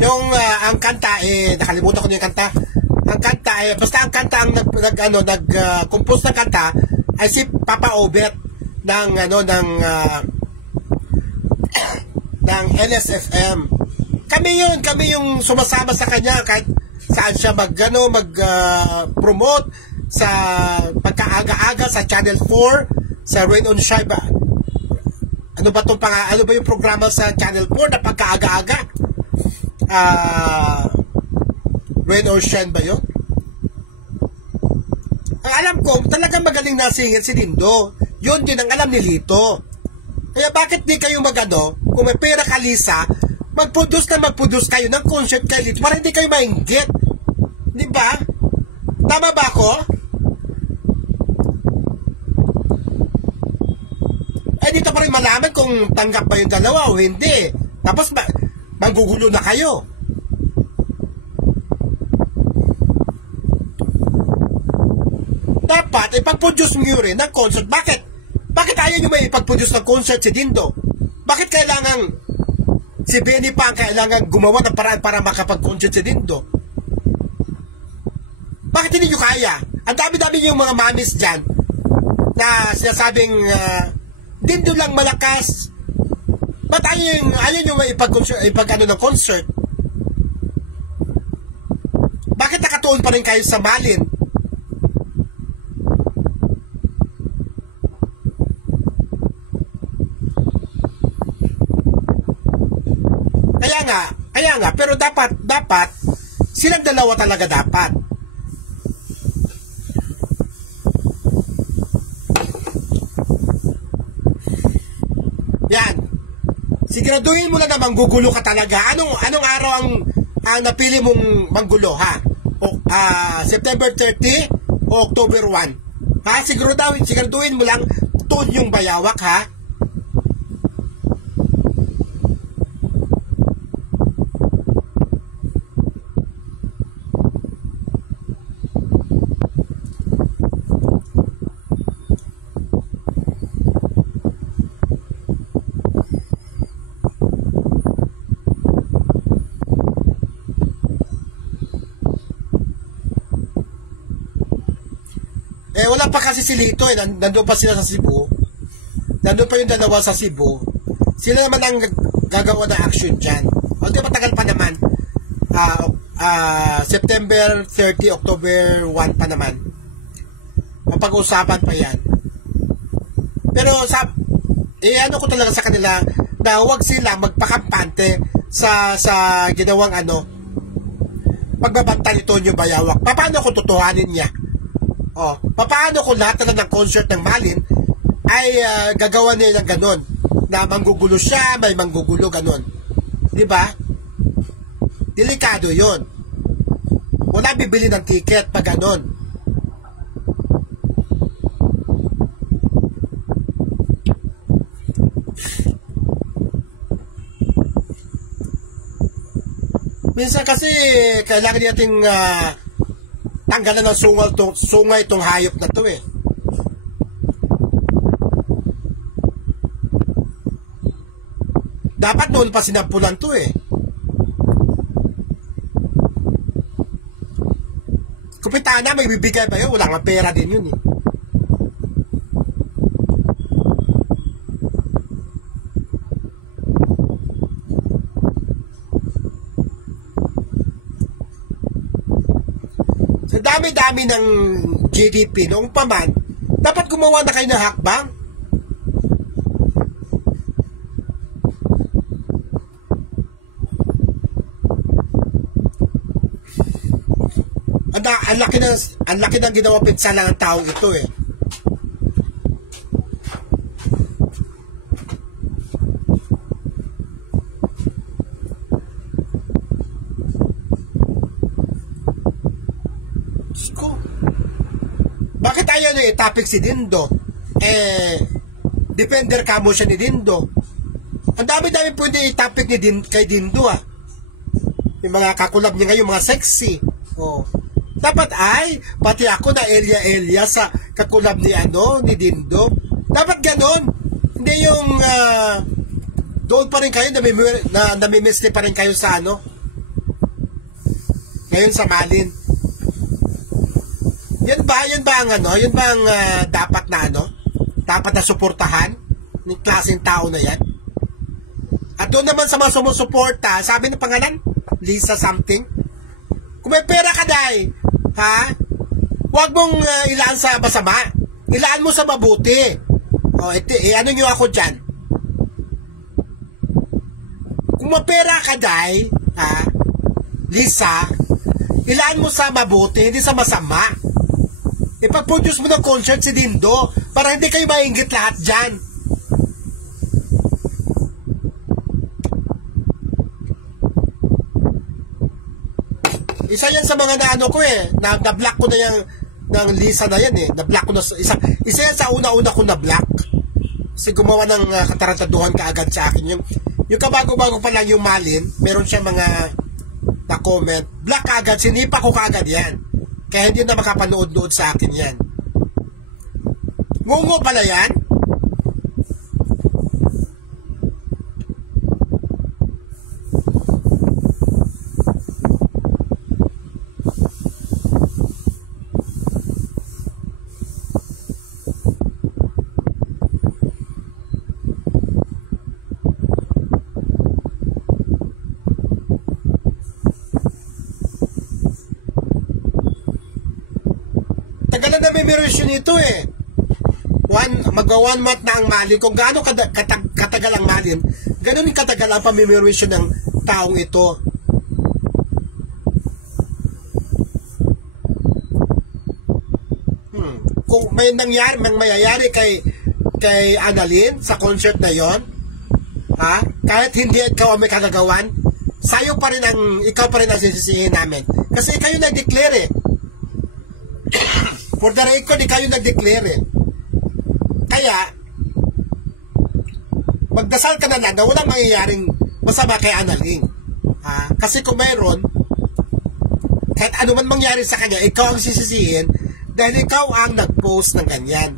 Yung ang kanta, nakalimutan ko na yung kanta. Ang kanta, basta ang kanta ang nag-compose ng kanta ay si Papa Obet ng LSFM. Kami yung sumasama sa kanya kahit saan siya mag-promote sa pagkaaga-aga sa Channel 4, sa Rain on Shine ba? Ano ba yung programa sa Channel 4 na pagkaaga-aga? Rain or Shine ba yun? Ang alam ko, talagang magaling na singer si Dindo. Yun din ang alam ni Lito. Kaya bakit di kayo kung may pera ka, Lisa, mag-produce kayo ng concert kay Lito para hindi kayo mainggit. Di ba? Tama ba ako? Dito pa rin malaman kung tanggap ba yung dalawa o hindi. Tapos magugulo na kayo. Dapat ipag-produce nyo rin ng concert. Bakit ayaw nyo may ipag-produce ng concert si Dindo? Bakit kailangan si Benny pa ang kailangan gumawa ng paraan para makapag-concert si Dindo? Bakit hindi nyo kaya? Ang dami-dami yung mga mamis dyan na sinasabing Dindo lang malakas. Ba't ayaw nyo may ng concert? Bakit nakatuon pa rin kayo sa Malin? Kaya nga, pero dapat silang dalawa talaga dapat. Yan. Siguraduhin mo lang na manggugulo ka talaga. Anong araw ang napili mong manggulo, ha? September 30 o October 1? Ha? Siguraduhin mo lang tuon yung bayawak, ha? Wala pa kasi si Lito nandun pa sila sa Cebu. Nandun pa yung dalawa sa Cebu. Sila naman ang gagawa ng action dyan. O di matagal pa naman. September 30, October 1 pa naman. Mapag-usapan pa yan. Pero ano ko talaga sa kanila na huwag sila magpakampante sa ginawang pagbabanta ni Tonyo Bayawak. Paano kung tutuhanin niya? Paano kung lahat na ng concert ng Malin ay gagawa niya ng ganon, na manggugulo siya, may manggugulo ganon, di ba? Delikado yon. Wala bibili ng ticket pag ganon. Minsan kasi kailangan nating tanggalan ng sungay itong hayop na to eh. Dapat noon pa sinampulan to eh. Kupitana, may bibigay ba yun? Wala nga pera din yun eh. Sa dami-dami ng GDP noong paman, dapat gumawa na kayo ng hakbang. ang laki ng ginawa pinsala ng taong ito eh. Bakit ayaw nyo i-topic si Dindo? Defender ka mo siya ni Dindo. Ang dami-dami pwede i-topic kay Dindo ah. Yung mga kakulab niya ngayon, mga sexy. Oh. Dapat pati ako na area sa kakulab ni Dindo. Dapat ganon. Hindi yung doon pa rin kayo, namimiss pa rin kayo sa ngayon sa Malin. Yun ba ang dapat na suportahan ng klaseng tao na yan? At doon naman sa mga sumusuporta, sabi ng pangalan, Lisa something. Kung may pera ka dahil, huwag mong ilaan sa masama. Ilaan mo sa mabuti. O, ano nyo ako dyan? Kung may pera ka dahil, Lisa, ilaan mo sa mabuti, hindi sa masama. Ipag-produce mo ng concert si Dindo para hindi kayo maingit lahat dyan. Isa yan sa mga na-block ko na yung ng Lisa na yan eh. Na-block ko na isa yan sa una-una ko na-block. Kasi gumawa ng katarantaduhan kaagad sa akin. Yung kabago-bago pa lang yung Malin, meron siya mga na-comment. Block kaagad, sinipa ko kaagad yan. Kaya hindi na makapanood-nood sa akin yan. Ngungo pala yan? Tagalan na may revision nito eh. Magwa 1 month na ang Malin. Kung gaano katagal ang Malin, gano'n yung katagal ang pamimirwisyon ng taong ito. Kung may mayayari kay Annalyn sa concert na yon, kahit hindi ikaw ang may kagagawan, ikaw pa rin ang sisisihin namin. Kasi ikaw yung nag-declare eh. For the record, ikaw yung nag-declare eh. Kaya, magdasal ka na lang na walang mangyayaring masama kay Annalyn. Kasi kung mayroon, kahit ano man mangyari sa kanya, ikaw ang sisisihin dahil ikaw ang nag-post ng ganyan.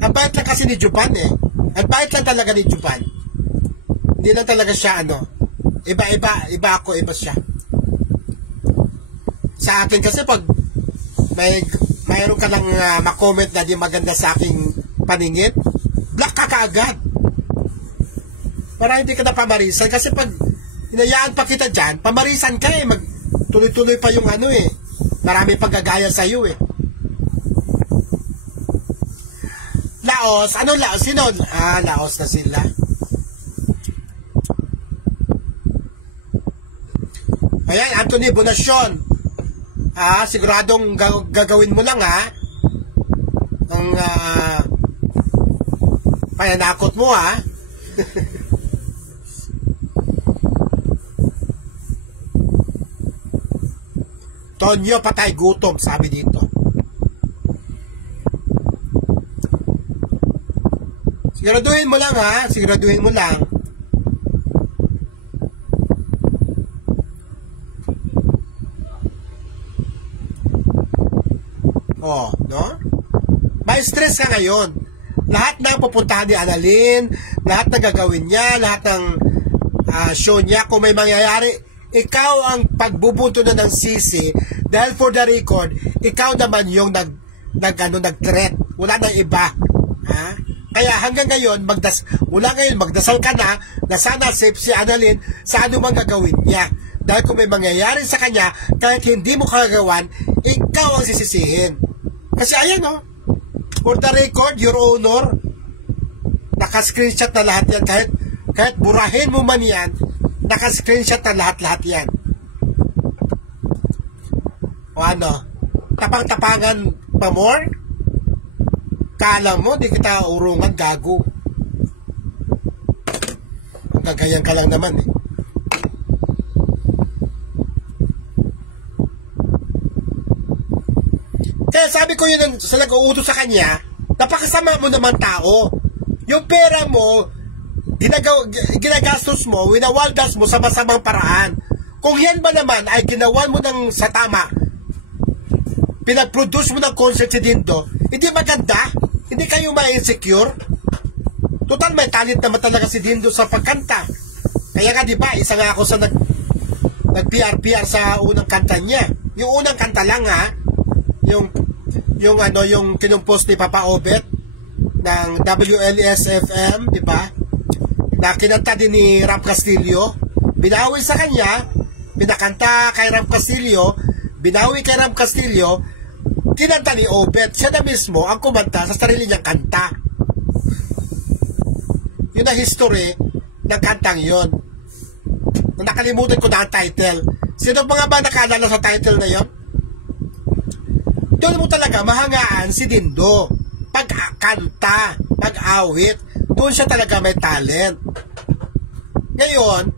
Ang bait lang kasi ni Juban eh. Ang bait lang talaga ni Juban. Hindi lang talaga siya iba ako, iba siya. Sa akin kasi pag mayroon ka lang makomment na di maganda sa aking paningin, block ka kaagad. Para hindi ka na pamarisan. Kasi pag hinayaan pa kita dyan, pamarisan ka eh. Tuloy-tuloy pa yung marami pang gagaya sa'yo eh. Laos. Anong Laos? Sino? Laos na sila. Ayan, Anthony Bonacion. Siguradong gagawin mo lang ang pananakot mo Tonyo, patay gutom, sabi dito. Siguraduhin mo lang siguraduhin mo lang. No? May stress ka ngayon. Lahat ng pupuntahan ni Annalyn, lahat ng gagawin niya, lahat ng show niya, kung may mangyayari, ikaw ang pagbubunto na ng sisi dahil for the record, ikaw naman yung nag-threat. Wala nang iba. Kaya hanggang ngayon, magdasal ka na sana safe si Annalyn sa anumang gagawin niya. Dahil kung may mangyayari sa kanya, kahit hindi mo kagagawan, ikaw ang sisisihin. Kasi ayan for the record, your honor, Naka-screenshot na lahat yan. Kahit burahin mo man yan, naka-screenshot na lahat-lahat yan. O ano? Tapang-tapangan pa more? Kala mo, di kita urungan, gago. Gagayan ka lang naman eh. Kaya sabi ko yun sa nag-uutos sa kanya, napakasama mo naman tao. Yung pera mo, ginagastos mo, winawaldas mo sa masamang paraan. Kung yan ba naman ay ginawa mo ng sa tama, pinag-produce mo ng concert si Dindo, hindi maganda, hindi kayo ma-insecure. Total, may talent naman talaga si Dindo sa pagkanta. Kaya nga, di ba, isa nga ako sa nag-PR sa unang kanta niya. Yung unang kanta lang, ha, yung kinumpos ni Papa Obet ng WLS-FM, di ba? Na kinanta din ni Ram Castillo. Binawi sa kanya, pinakanta kay Ram Castillo, binawi kay Ram Castillo, kinanta ni Obet. Siya na mismo ang kumanta sa sarili niyang kanta. Yun ang history ng kantang yun. Nakalimutan ko na ang title. Sino pa nga ba nakaalala sa title na yun? Doon mo talaga mahangaan si Dindo. Pagkanta, pag-awit, doon siya talaga may talent. Ngayon,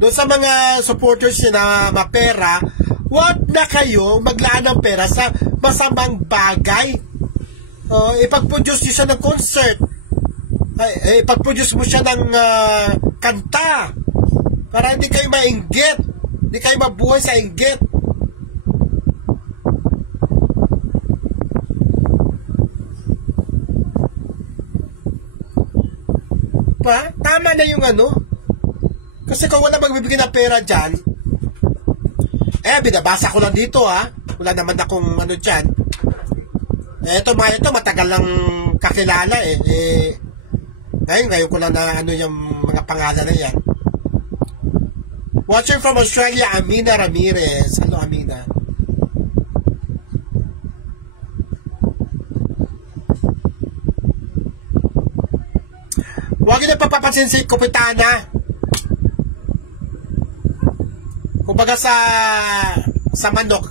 doon sa mga supporters niya na mapera, wag na kayo maglaan ng pera sa masamang bagay. Ipag-produce niyo siya ng concert. Ipag-produce mo siya ng kanta. Para hindi kayo mainggit. Hindi kayo mabuhay sa inggit. Tama na yung ano. Kasi kung wala magbibigay ng pera dyan, binabasa ko lang dito, ha. Wala naman akong ano dyan. Ito matagal lang kakilala eh. Ngayon ko lang na ano yung mga pangalan na yan. Watcher from Australia, Amina Ramirez. Hello, Amina. Huwag na papapansin si Kupitana. Kumbaga sa manok,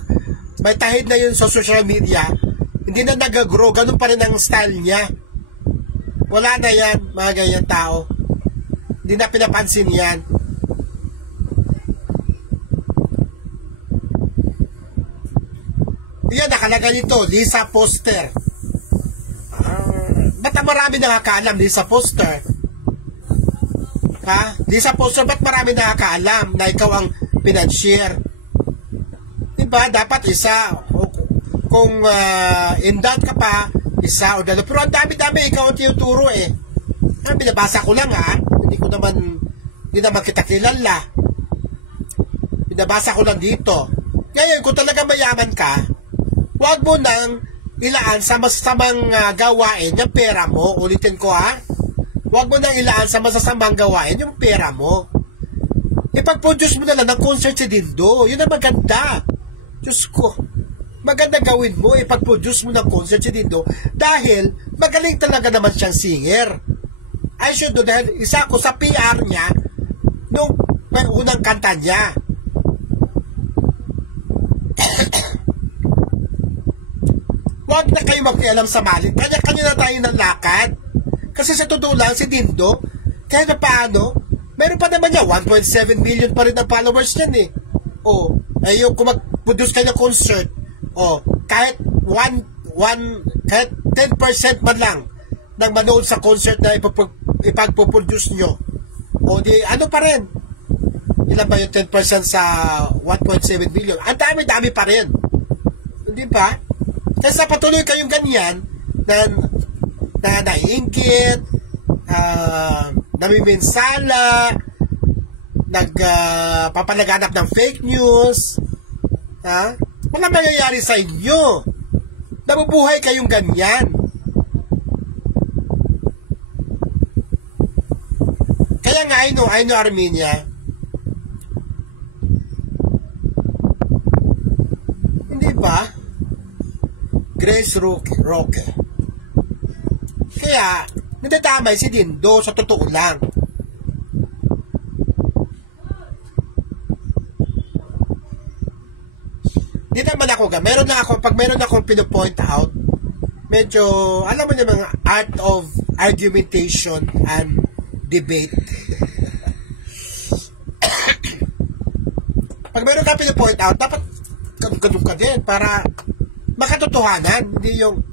may tahid na yun sa social media. Hindi na nag-grow. Ganun pa rin ang style niya. Wala na yan, mga ganyan tao. Hindi na pinapansin yan. Yan, nakalagay nito, Lisa Foster. Ba't marami nakakaalam, Lisa Foster? Ha? Lisa Foster, ba't marami nakakaalam na ikaw ang pinag-share? Diba? Dapat isa. Kung in doubt ka pa, isa o dalawa. Pero ang dami-dami ikaw ang tinuturo eh. Binabasa ko lang, ha? Hindi naman kita kilala. Binabasa ko lang dito. Ngayon, kung talaga mayaman ka, huwag mo nang ilaan sa masasamang gawain yung pera mo. Ulitin ko, ha? Huwag mo nang ilaan sa masasamang gawain yung pera mo. Ipag-produce mo na lang ng concert si Dindo. Yun ang maganda. Diyos ko. Maganda gawin mo, ipag-produce mo ng concert si Dindo dahil magaling talaga naman siyang singer. I should know dahil isa ko sa PR niya nung unang kanta niya. Huwag na kayo magkialam sa malit. Kanya-kanya na tayo ng lakad. Kasi sa totoo lang, si Dindo, kahit na paano, meron pa naman niya, 1.7 million pa rin ang followers niyan eh. Yung kung mag-produce kayo ng concert, kahit kahit 10% man lang ng manood sa concert na ipag-produce nyo, di ano pa rin? Ilan ba yung 10% sa 1.7 million? Ang dami-dami pa rin. Hindi ba? Kasi patuloy kayong ganyan na naiingit, namiminsala, papalaganap ng fake news, wala mangyayari sa inyo. Nabubuhay kayong ganyan. Kaya nga, I know Armenia, hindi ba? Grace Roque. Kaya, nadadamay si Dindo sa totoo lang. Di naman ako pag meron akong pinopoint out, medyo, alam mo yung mga art of argumentation and debate. Pag meron ka pinopoint out, dapat ganun ka din para makatotohanan, hindi yung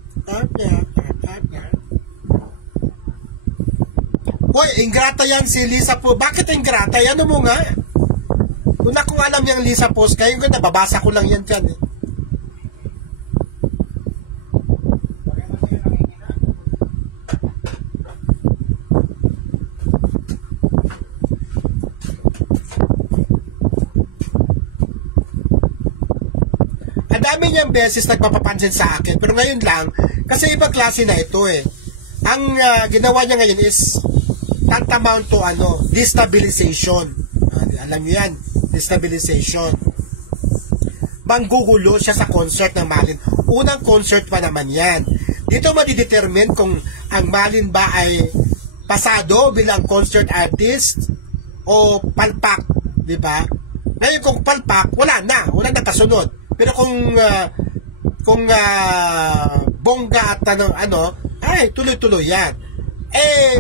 hoy, ingrata yan si Lisa po. Bakit ingrata? Ano mo nga? Kung ako alam yung Lisa Post, kayo ko nababasa ko lang yan dyan. Ang dami niyang beses nagpapapansin sa akin, pero ngayon lang, kasi ibang klase na ito eh. Ang ginawa niya ngayon is tantamount to destabilization. Alam niyo yan, destabilization. Manggugulo siya sa concert ng Malin. Unang concert pa naman yan. Dito madidetermine kung ang Malin ba ay pasado bilang concert artist o palpak, di ba? Ngayon kung palpak, wala na kasunod. Pero kung bongga at ay tuloy-tuloy yan.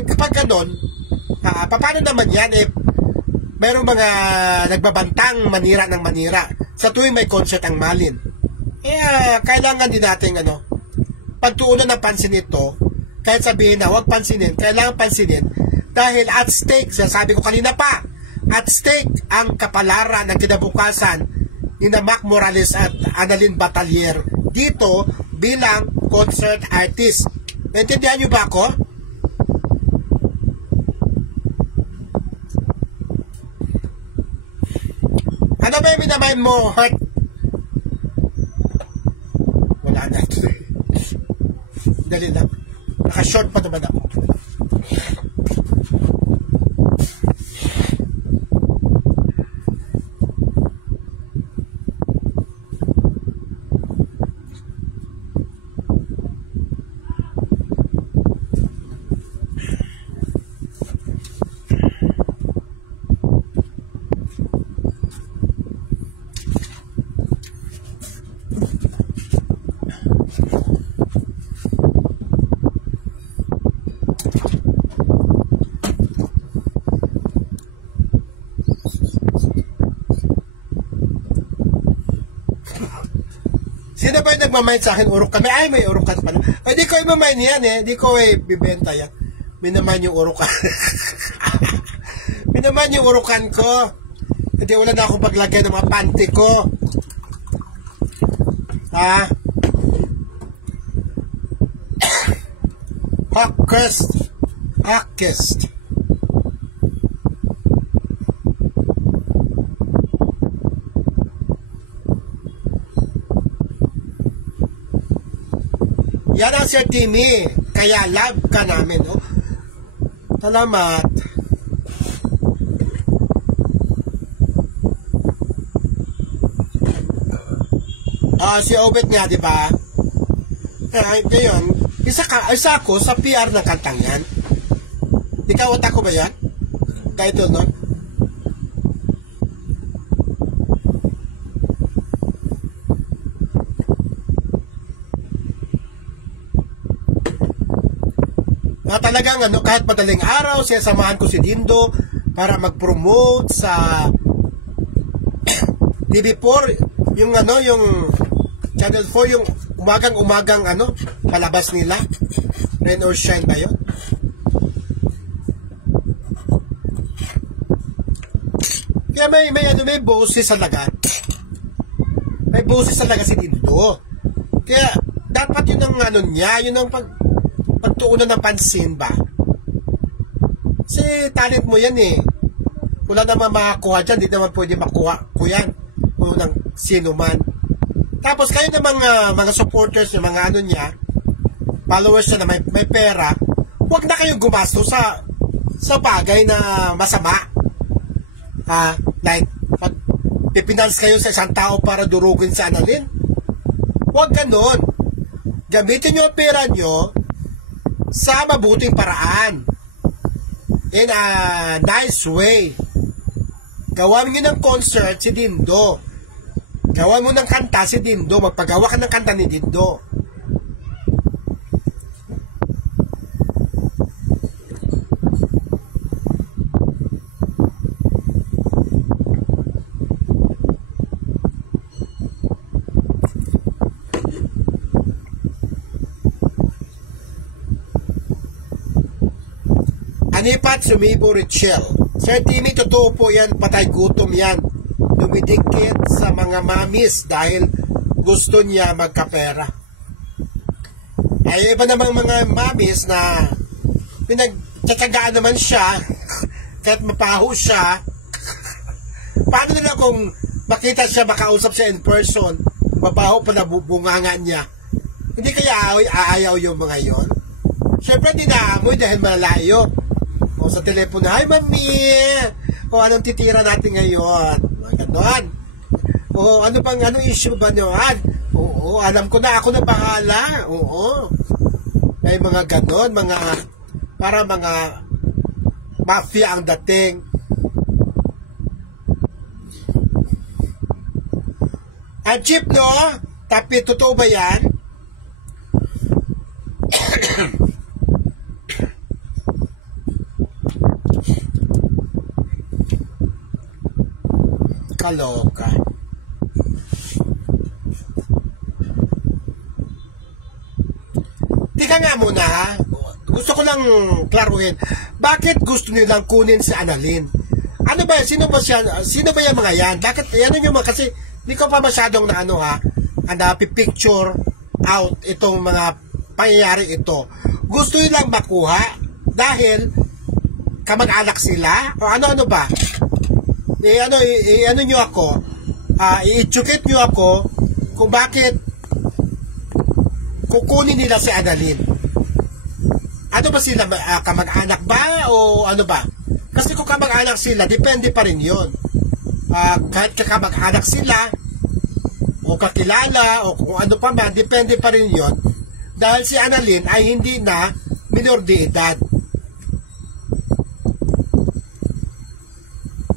Kapag ganon, paano naman yan? Mayroong mga nagbabantang manira ng manira sa tuwing may concert ang Malin. Kailangan din natin pagtuunan ng pansin ito, kahit sabihin na huwag pansinin, kailangan pansinin dahil at stake, sabi ko kanina pa, at stake ang kapalaran ng kinabukasan ni Mac Morales at Annalyn Batalier dito bilang concert artist. Naintindihan niyo ba ako? Ano ba yung minamain mo, heart? Wala na ito. Dali lang. Naka-short pa naman ako. Sino ba yung nagmamind sa akin? Urok kami. Ay, may urokan pala. Ay, di ko i-mamind yan eh. Di ko bibenta yan. Minaman yung urokan. Minaman yung urokan ko. Hindi wala na akong paglagay ng mga panty ko. Ha? Hackest. Yan ang Sir Timmy. Kaya love ka namin. Oh. Salamat. Si Obet nga, di ba? Ngayon, isa ako sa PR ng kantang yan. Ikaw, otak ko ba yan? Title nun? Talagang kahit madaling araw, samahan ko si Dindo para mag-promote sa TV4, yung Channel 4, yung umagang palabas nila. Rain or Shine ba yun? Kaya may boses talaga. May boses talaga si Dindo. Kaya dapat yun ang niya, yun ang pagtuunan ng pansin ba? Kasi talent mo yan eh. Wala naman makakuha dyan, di naman pwede makuha ko yan. Kung ng sino man. Tapos kayo namang mga supporters, yung mga niya, followers niya na may pera, huwag na kayong gumasto sa bagay na masama. Like, pipinals kayo sa isang tao para durugin sa Annalyn. Huwag ganon. Gamitin nyo ang pera nyo sa mabuting paraan. In a nice way. Gawa nyo ng concert si Dindo. Gawa mo ng kanta si Dindo. Magpagawa ka ng kanta ni Dindo. Anipat sumibo Richel. Sir Timmy, totoo po yan, patay gutom yan. Dumidikit sa mga mamis dahil gusto niya magkapera. Ay iba namang mga mamis na pinagtsatsagaan naman siya kahit mapaho siya. Paano nila kung makita siya, makausap siya in person, mabaho pa na bunganga niya? Hindi kaya aayaw yung mga yon? Siyempre di naamoy dahil malayo. O sa telepono, hi mami! O anong titira natin ngayon? Ganon. O anong issue ba nyo? Oo, alam ko na, ako na bahala. Oo. May mga ganon, para mga mafia ang dating. Ang chip, no? Tapi, totoo ba yan? Kaloka. Tika nga muna ha. Gusto ko lang klaruhin. Bakit gusto nilang kunin si Annalyn? Ano ba? Sino ba yung mga yan? Bakit? Ano nyo mga kasi hindi ko pa masyadong picture out itong mga pangyayari ito. Gusto nilang makuha dahil kamag-anak sila? O ano ba? Ano nyo ako, i-educate nyo ako kung bakit kukunin nila si Annalyn. Ano ba sila, kamag-anak ba o ano ba? Kasi kung kamag-anak sila, depende pa rin yun. Kahit kamag-anak sila o kakilala o kung ano pa man, depende pa rin yun. Dahil si Annalyn ay hindi na minor de edad.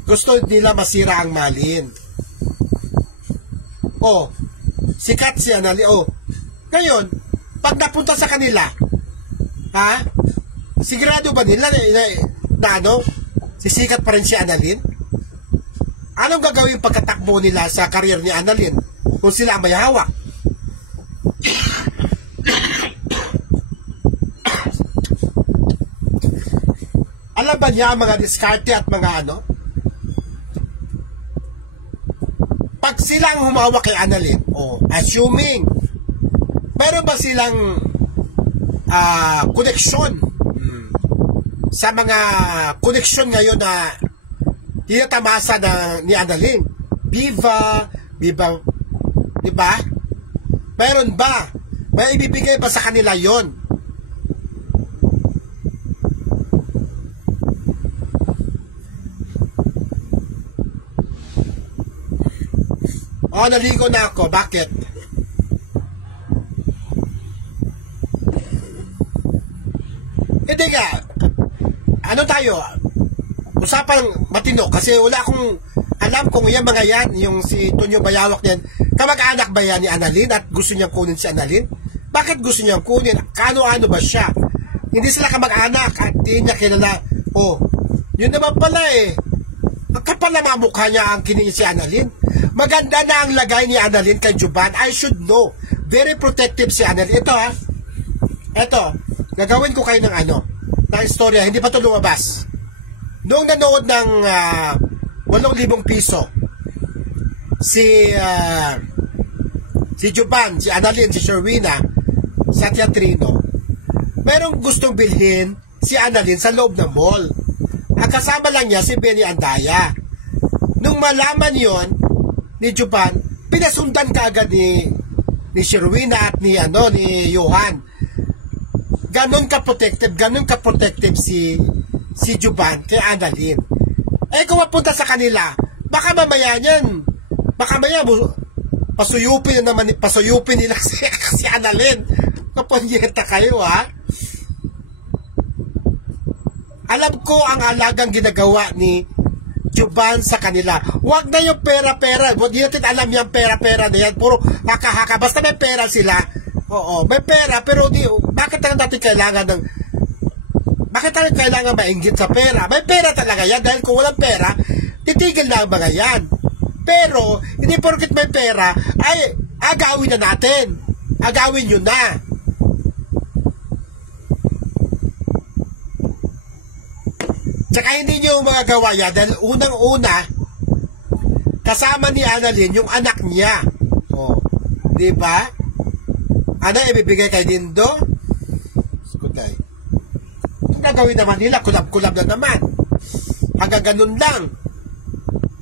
Gusto nila masira ang Malin. O, sikat si Annalyn. O, ngayon, pag napunta sa kanila, sigurado ba nila na sisikat pa rin si Annalyn? Anong gagawin pagkatakbo nila sa career ni Annalyn kung sila ang may hawak? Alam ba niya ang mga diskarte at mga pag silang humawak kay Annalyn, assuming, meron ba silang connection sa mga connection ngayon na tinatamasa ni Annalyn? Viva, di ba? Meron ba? May ibibigay ba sa kanila yon? Naligo na ako. Bakit? Hindi nga. Ano tayo? Usapang matino. Kasi wala akong alam kung yan mga yan, yung si Tonyo Bayawak niyan, kamag-anak ba yan ni Annalyn at gusto niyang kunin si Annalyn? Bakit gusto niyang kunin? Kano-ano ba siya? Hindi sila kamag-anak at di niya kilala. Yun naman pala Ang kapal na mga mukha niya ang kiningi si Annalyn. Maganda na ang lagay ni Annalyn kay Juban. I should know. Very protective si Annalyn. Ito. Gagawin ko kayo ng ng istorya. Hindi pa ito lumabas. Noong nanood ng 8,000 piso, si Juban, si Annalyn, si Sherwina, sa teatrino, merong gustong bilhin si Annalyn sa loob ng mall. Ang kasama lang niya si Benny Andaya. Nung malaman yon ni Juban, pinasundan kaagad ni Sherwina at ni Johan. Ganon ka-protective si Juban kay Annalyn. Kung mapunta sa kanila, baka mamaya niyan, pasuyupin nila si Annalyn. Kaponyeta kayo Alam ko ang alagang ginagawa ni Juban sa kanila. Huwag na yung pera-pera. Hindi natin alam yung pera-pera na yan. Puro haka-haka. Basta may pera sila. Oo, may pera. Pero bakit natin kailangan ng... Bakit natin kailangan mainggit sa pera? May pera talaga yan. Dahil kung walang pera, titigil na ang mga yan. Pero, hindi porket may pera, ay agawin na natin. Agawin nyo na. Tsaka hindi nyo magagawa yan dahil unang-una, kasama ni Annalyn yung anak niya. O, di ba? Ano, ibibigay kay Dindo? Skutay. Ang gagawin naman nila, kulab-kulab na naman. Hanggang ganun lang.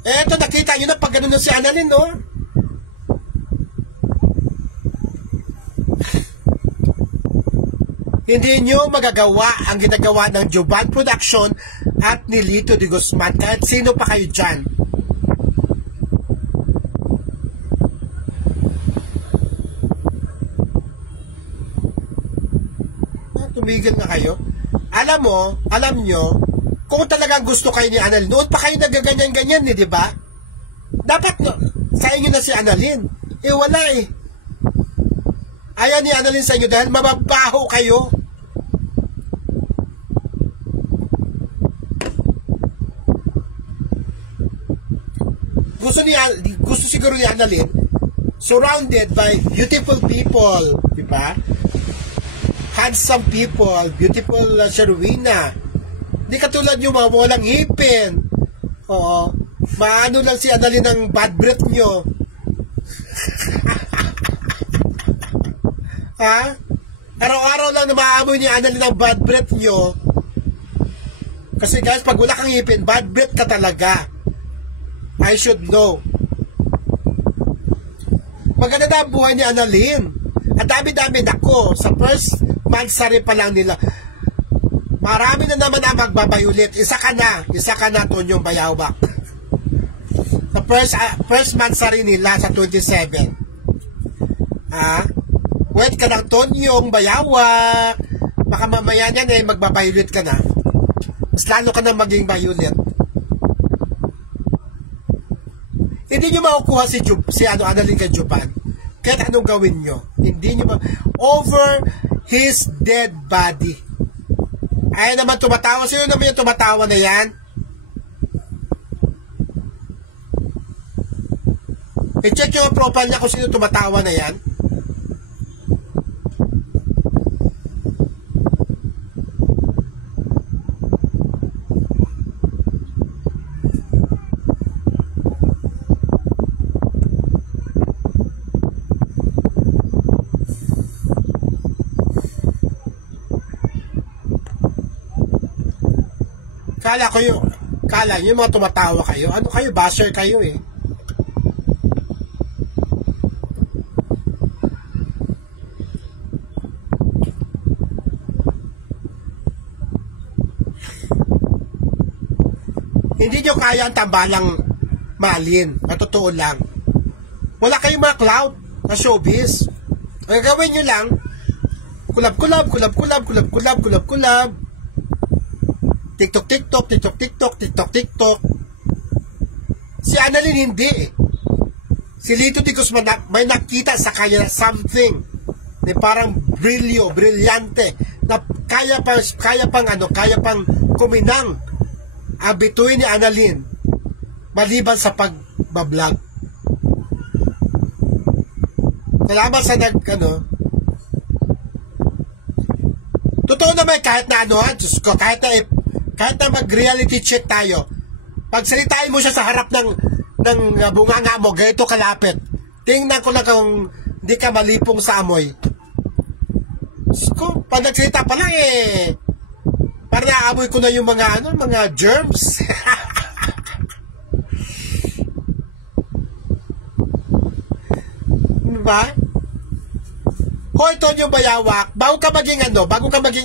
Eto, nakita nyo na pag ganun na si Annalyn, no? Hindi nyo magagawa ang ginagawa ng Juban Production at ni Lito de Guzman kahit sino pa kayo dyan. Tumigil na kayo. Alam nyo, kung talagang gusto kayo ni Annalyn, noon pa kayo nagaganyan-ganyan di ba? Dapat sa inyo na si Annalyn. Wala eh. Ayaw ni Annalyn sa inyo dahil mababaho kayo. Gusto siguro ni Annalyn surrounded by beautiful people, di ba? Handsome people, beautiful Sherwina. Di katulad yung mga walang ngipin. Oo. Maano lang si Annalyn ng bad breath nyo. Ha? Araw-araw lang na maamoy ni Annalyn ng bad breath nyo. Kasi guys, pag wala kang ngipin, bad breath ka talaga. I should know. Maganda na ang buhay ni Annalyn. Ang dami-dami nako. Sa first monthsary pa lang nila. Marami na naman ang magbabayulit. Isa ka na, Tonyong Bayawak. Sa first monthsary nila sa 27. Wait ka ng Tonyong Bayawak. Baka mamaya niyan magbabayulit ka na. Mas lalo ka na maging bayulit. Hindi nyo makukuha si Annalyn kay Juban. Kahit anong gawin nyo. Hindi nyo over his dead body. Ay naman tumatawa. Sino naman yung tumatawa na yan? I-check yung profile niya kung sino tumatawa na yan. Kala nyo mga tumatawa kayo. Ano kayo? Basher kayo eh. Hindi nyo kaya ang tambalang malin. Matotoo lang. Wala kayong mga cloud na showbiz. Ang gagawin nyo lang, kulab-kulab. TikTok. Si Annalyn hindi. Si Lito de Guzman may nakita sa kanya something na parang brilyante na kaya pang kuminang ang bituin ni Annalyn maliban sa pagbablog. Salamat sa totoo naman kahit na Diyos ko, kahit na mag-reality check tayo, pagsalitain mo siya sa harap ng bunganga mo, ganito kalapit. Tingnan ko lang kung hindi ka malipong sa amoy. Diyos ko, pag nagsalita pa lang parang naamoy ko na yung mga germs. Diba? Hoy, Tonyo Bayawak, bago ka maging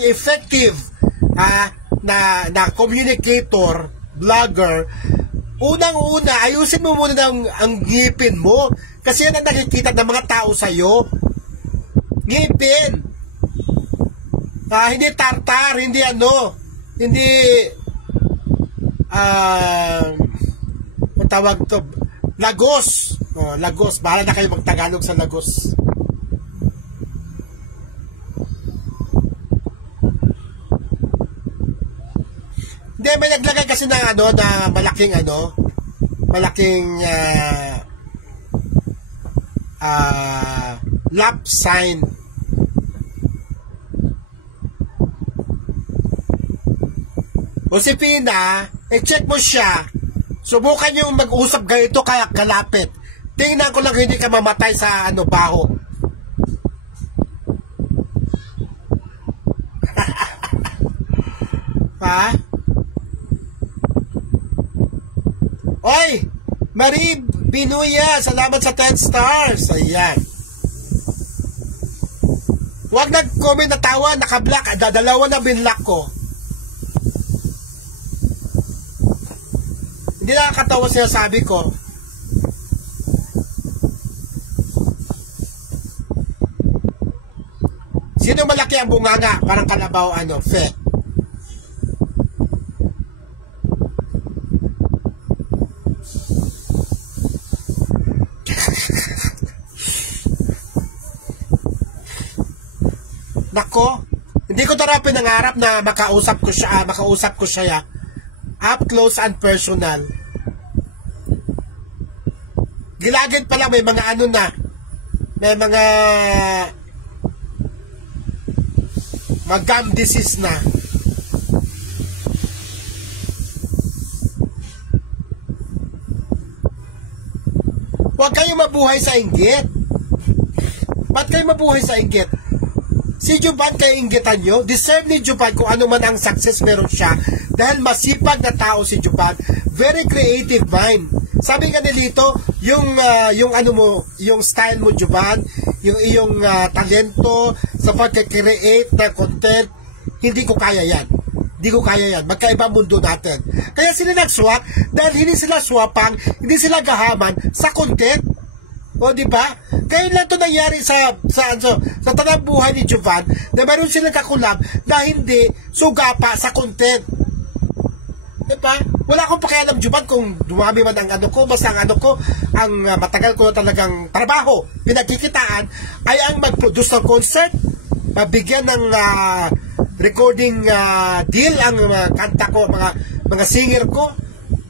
effective, na communicator, vlogger, unang-una, ayusin mo muna ang ngipin mo. Kasi yan ang nakikita ng mga tao sa'yo. Ngipin. Hindi tartar, hindi hindi ang tawag to, Lagos. Lagos, bahala na kayo magtagalog sa Lagos. Hindi, may naglagay kasi ng na malaking lap sign. Josefina, check mo siya. Subukan yung mag-usap ganito kaya kalapit. Tingnan ko lang hindi ka mamatay sa baho. Ha? Oy! Marie Binuya, salamat sa 10 stars. Ayan. Huwag nag-comment na tawa, naka-block. Dadalawa na binlock ko. Hindi nakakatawa sinasabi ko. Sino malaki ang bunganga? Parang kalabaw, fe. Nako, hindi ko tara pinangarap na makausap ko siya up close and personal. Gilagid pa lang, may mga may mga gum disease na. Huwag kayong mabuhay sa inggit. Ba't kayo mabuhay sa inggit? Si Juban kayo inggitan nyo? Deserve ni Juban kung ano man ang success meron siya. Dahil masipag na tao si Juban. Very creative mind. Sabi nga nilito, yung style mo, Juban, yung iyong talento sa pagkakreate ng content, hindi ko kaya yan. Hindi ko kaya yan. Magkaiba mundo natin. Kaya sila nag-swap dahil hindi sila swapang, hindi sila gahaman sa content. O, di ba? Kaya lang ito nangyari sa tanang buhay ni Juban na meron silang kakulab na hindi sugapa sa content. Diba? Wala akong pakialam, Juban, kung dumami man ang basta ang matagal ko na talagang trabaho, pinagkikitaan, ay ang mag-produce ng concert, mabigyan ng recording deal ang kanta ko, mga singer ko,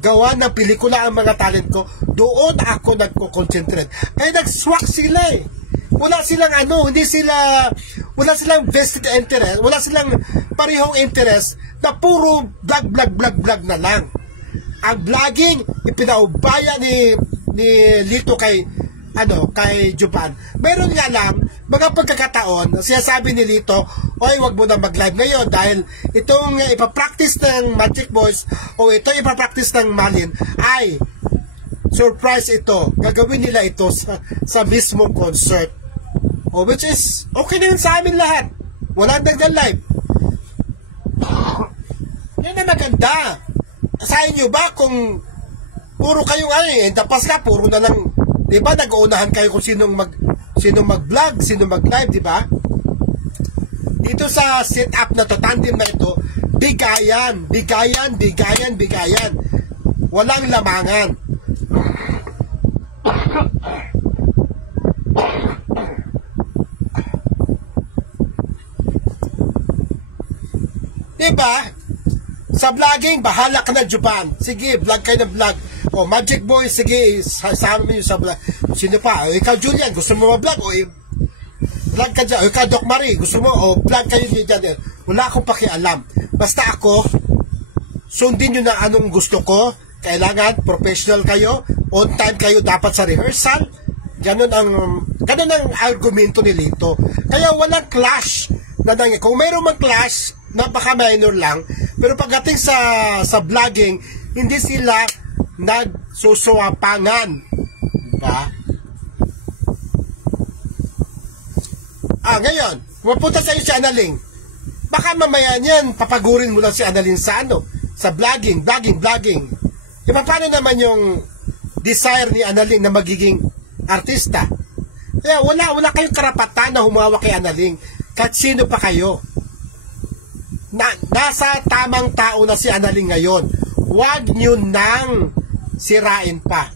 gawa ng pelikula ang mga talent ko, doon ako nagko-concentrate. Kaya nag-swak sila eh. Wala silang wala silang vested interest, wala silang parehong interest na puro vlog na lang. Ang vlogging, ipinaubaya ni Lito kay Juban. Meron nga lang, mga pagkakataon, sinasabi ni Lito, oy, wag mo na mag-live ngayon dahil itong ipapractice ng Magic Boys o ito ipapractice ng Malin ay surprise ito. Gagawin nila ito sa mismong concert. Which is, okay na yun sa amin lahat. Walang dagdag live. Yan na maganda. Sa inyo ba kung puro kayong tapas ka, puro na lang, di ba, nag-uunahan kayo kung sinong mag-vlog, sinong mag-live, di ba? Dito sa setup na to, tandem na ito, bigayan. Walang lamangan. Diba? Sa vlogging, bahala ka na, Juban. Sige, vlog kayo na vlog. O, Magic Boy, sige, sama mo yun sa vlog. Sino pa? O, ikaw, Julian, gusto mo ma-vlog? O, vlog ka dyan. O, ikaw, Doc Marie, gusto mo? O, vlog kayo dyan. Wala akong pakialam. Basta ako, sundin nyo na anong gusto ko. Kailangan, professional kayo. On time kayo dapat sa rehearsal. Ganun ang argumento ni Lito. Kaya walang clash. Kung mayroong mang clash, napaka minor lang, pero pagdating sa vlogging, hindi sila nagsusuwapangan, diba? Ngayon, mapunta sa'yo si Analing, baka mamaya niyan papagurin mo lang si Analing sa vlogging. Paano naman yung desire ni Analing na magiging artista? Kaya wala kayong karapatan na humawa kay Analing, kahit sino pa kayo. nasa tamang tao na si Annalyn ngayon. Huwag nyo nang sirain pa.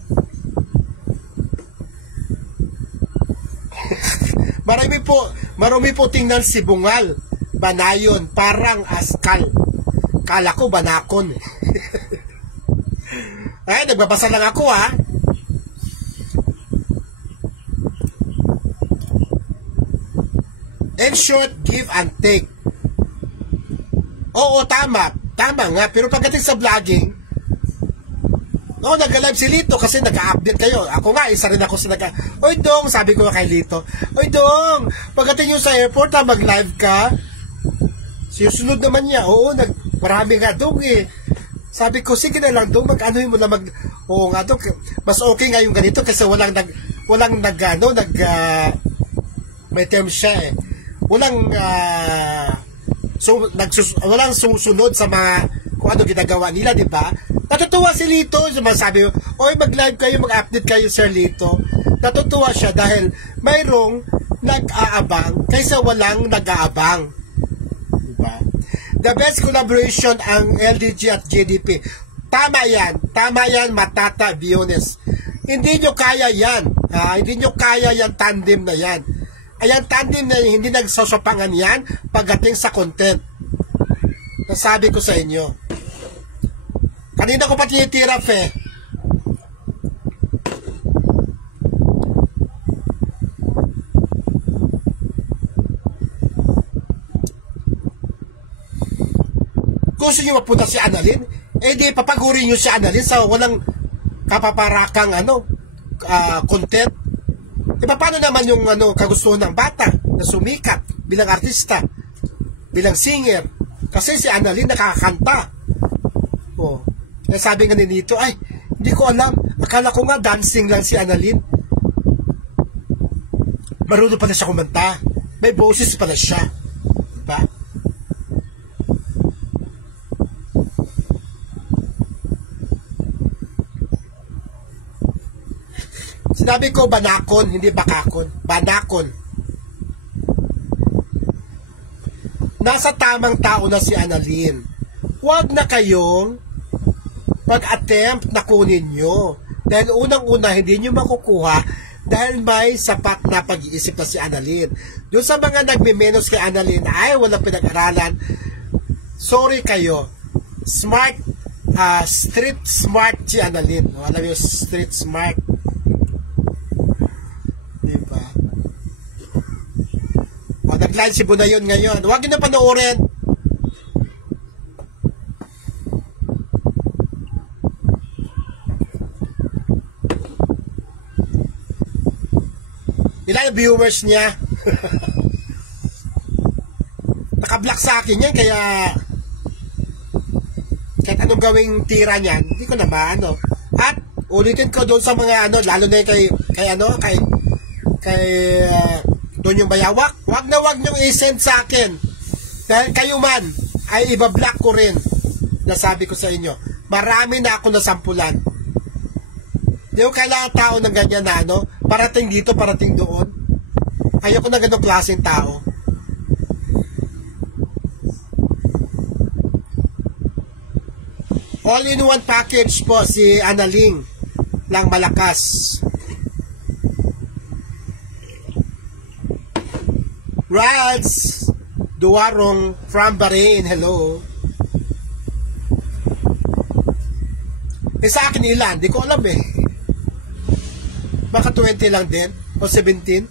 Marami po tingnan si Bungal. Banayon, parang askal. Kala ko banakon. Ay, nagbabasa lang ako ha. In short, give and take. Oo, tama. Tama nga. Pero pagdating sa vlogging, nag-live si Lito kasi nag-update kayo. Ako nga, isa rin ako sa Oy Dong, sabi ko kay Lito, Oy Dong, pagdating yung sa airport mag-live ka. Susunod naman niya. Oo, marami nga Dong eh. Sabi ko, sige na lang Dong, mag-anuhin mo na oo nga Dong, mas okay nga yung ganito kasi walang may term siya eh. Walang susunod sa mga kung ano ginagawa nila, di ba? Natutuwa si Lito, sabi, oy mag-live kayo, mag-update kayo Sir Lito. Natutuwa siya dahil mayroong nag-aabang kaysa walang nag-aabang. Diba? The best collaboration ang LDG at JDP. Tama yan, Matata Biones. Hindi nyo kaya yan. Hindi nyo kaya yan tandem na yan. Ayan, tandem na hindi nagsasapangan yan pagdating sa content. Nasabi ko sa inyo. Kanina ko pa tinitira, Fe. Gusto nyo mapunta si Annalyn? Di papagurin nyo si Annalyn sa walang kapaparakang content. Paano naman yung kagustuhan ng bata na sumikat bilang artista, bilang singer? Kasi si Annalyn nakakanta. Sabi nga nito, ay, hindi ko alam. Akala ko nga dancing lang si Annalyn. Marunong pala siya kumanta. May boses pala siya. Diba? Sinabi ko banakon, hindi bakakon. Banakon. Nasa tamang tao na si Annalyn. Huwag na kayong pag-attempt na kunin nyo. Dahil unang-una, hindi nyo makukuha dahil may sapat na pag-iisip na si Annalyn. Doon sa mga nagme-menos kay Annalyn, ay walang pinag-aralan, sorry kayo. Smart, street smart si Annalyn. Alam yung street smart. Diba? Nag-live si Bunayon ngayon. Huwag nyo na panoorin. Ilan yung viewers niya? Naka-block sa akin yan, kaya kahit anong gawing tira niyan, hindi ko na maano. At ulitin ko doon sa mga lalo na kay doon yung bayawak, wag niyong i-send sa akin. Dahil kayo man ay iba-block ko rin. Nasabi ko sa inyo, marami na ako nasampulan. Di ko kailangan tao ng ganyan na parating dito, parating doon. Ayoko na ganong klaseng tao. All-in-one package po si Annalyn lang malakas. Rads Duwarong from Bahrain, hello. Sa akin ilan, di ko alam eh. Baka 20 lang din o 17.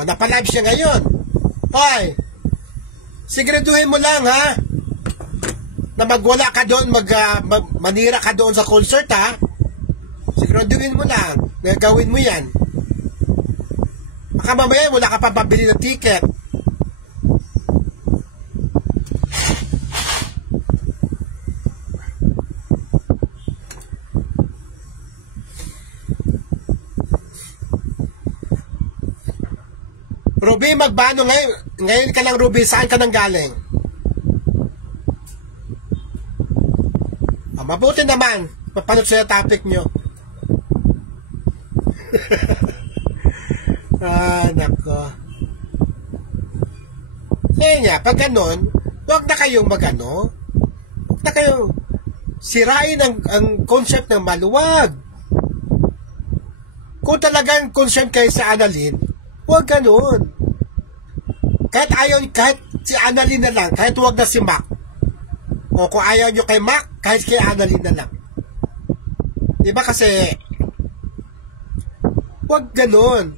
Napalive siya ngayon. Hoy, siguraduhin mo lang ha na magwala ka doon, manira ka doon sa concert ha. Siguraduhin mo lang na gawin mo yan. Baka mamaya wala ka pa pabili ng ticket. Ruby, magbano ngayon ka lang, Ruby. Saan ka nang galing? Mabuti naman. Papanot sa topic nyo. Nako. Nga, pag ganon, huwag na kayong magano. Huwag na kayong sirain ang concept ng maluwag. Kung talagang concern kayo sa Annalyn, huwag ganon. Kahit si Annalyn na lang, kahit huwag na si Mac. O kung ayaw nyo kay Mac, kahit kay Annalyn na lang. Diba kasi, huwag ganon.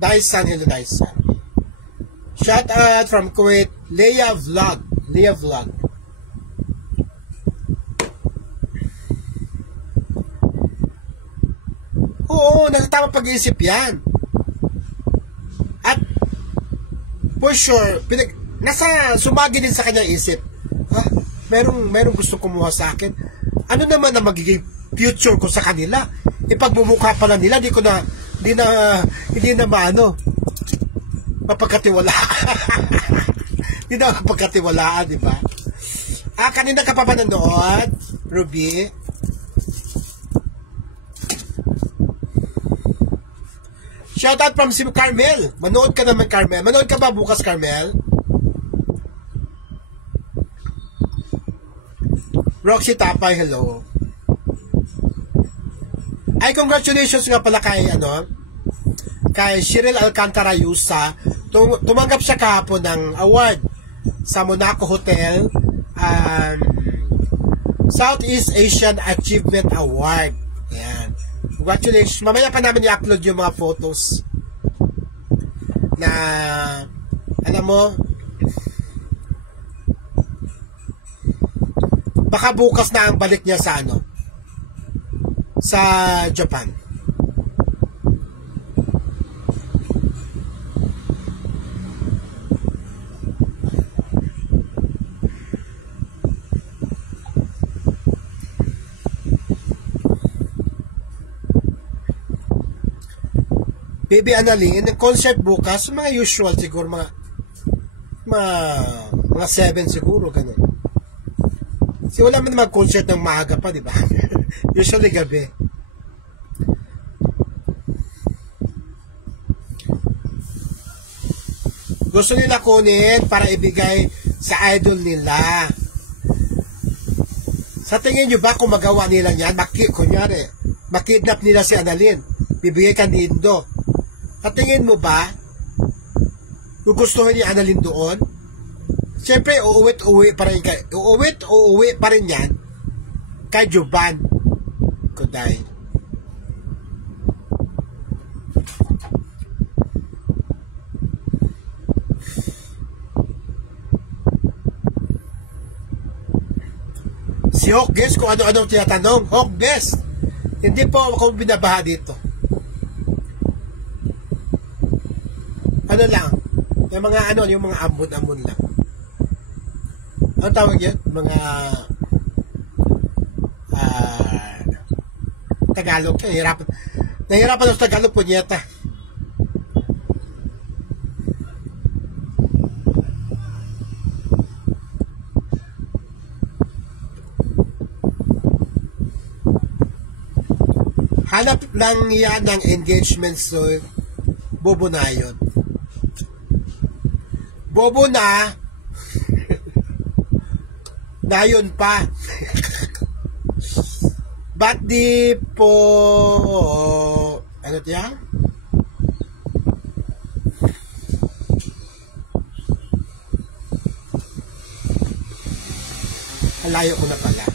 Daisan, hello Daisan. Shout out from Kuwait, Leia Vlog. Oo, nasa pag-iisip yan. At, for sure, sumagi din sa kanyang isip. Ha? Merong gusto kumuha sa akin. Ano naman ang magiging future ko sa kanila? Ipagmumukha pala nila, hindi na mapagkatiwalaan. Hindi na mapagkatiwalaan, di ba? Kanina ka pa ba nanood, Ruby? Shoutout from si Carmel. Manood ka naman, Carmel. Manood ka ba bukas, Carmel? Roxy Tapay, hello. Ay, congratulations nga pala kay Cheryl Alcantara Yusa. Tumanggap siya kahapon ng award sa Monaco Hotel Southeast Asian Achievement Award. Ayan. Congratulations. Mamaya pa namin i-upload yung mga photos na alam mo, baka bukas na ang balik niya sa sa Japan. Baby Annalyn, concert bukas, mga usual siguro, mga 7 siguro, ganun. Kasi wala man mag-concert ng maaga pa, di ba? Usually gabi. Gusto nila kunin para ibigay sa idol nila. Sa tingin nyo ba kung magawa nila yan, kunyari, makidnap nila si Annalyn, bibigay ka ni Indo. Sa tingin mo ba, gugustuhin ni Annalyn doon? Siyempre, uuwi pa rin yan kay Juban Kuday. Si Hawkguest, kung ano-ano tinatanong. Hawkguest, hindi po ako binabaha dito. Ano lang, yung mga yung mga ambon-ambon lang. Ang tawag yan? Mga Tagalog. Nahihirapan sa Tagalog po niyata. Hanap lang yan ng engagement, so bobo na yun. Bobo na na yun pa. Ba't di po ano tiyan? Alayo ko na pala.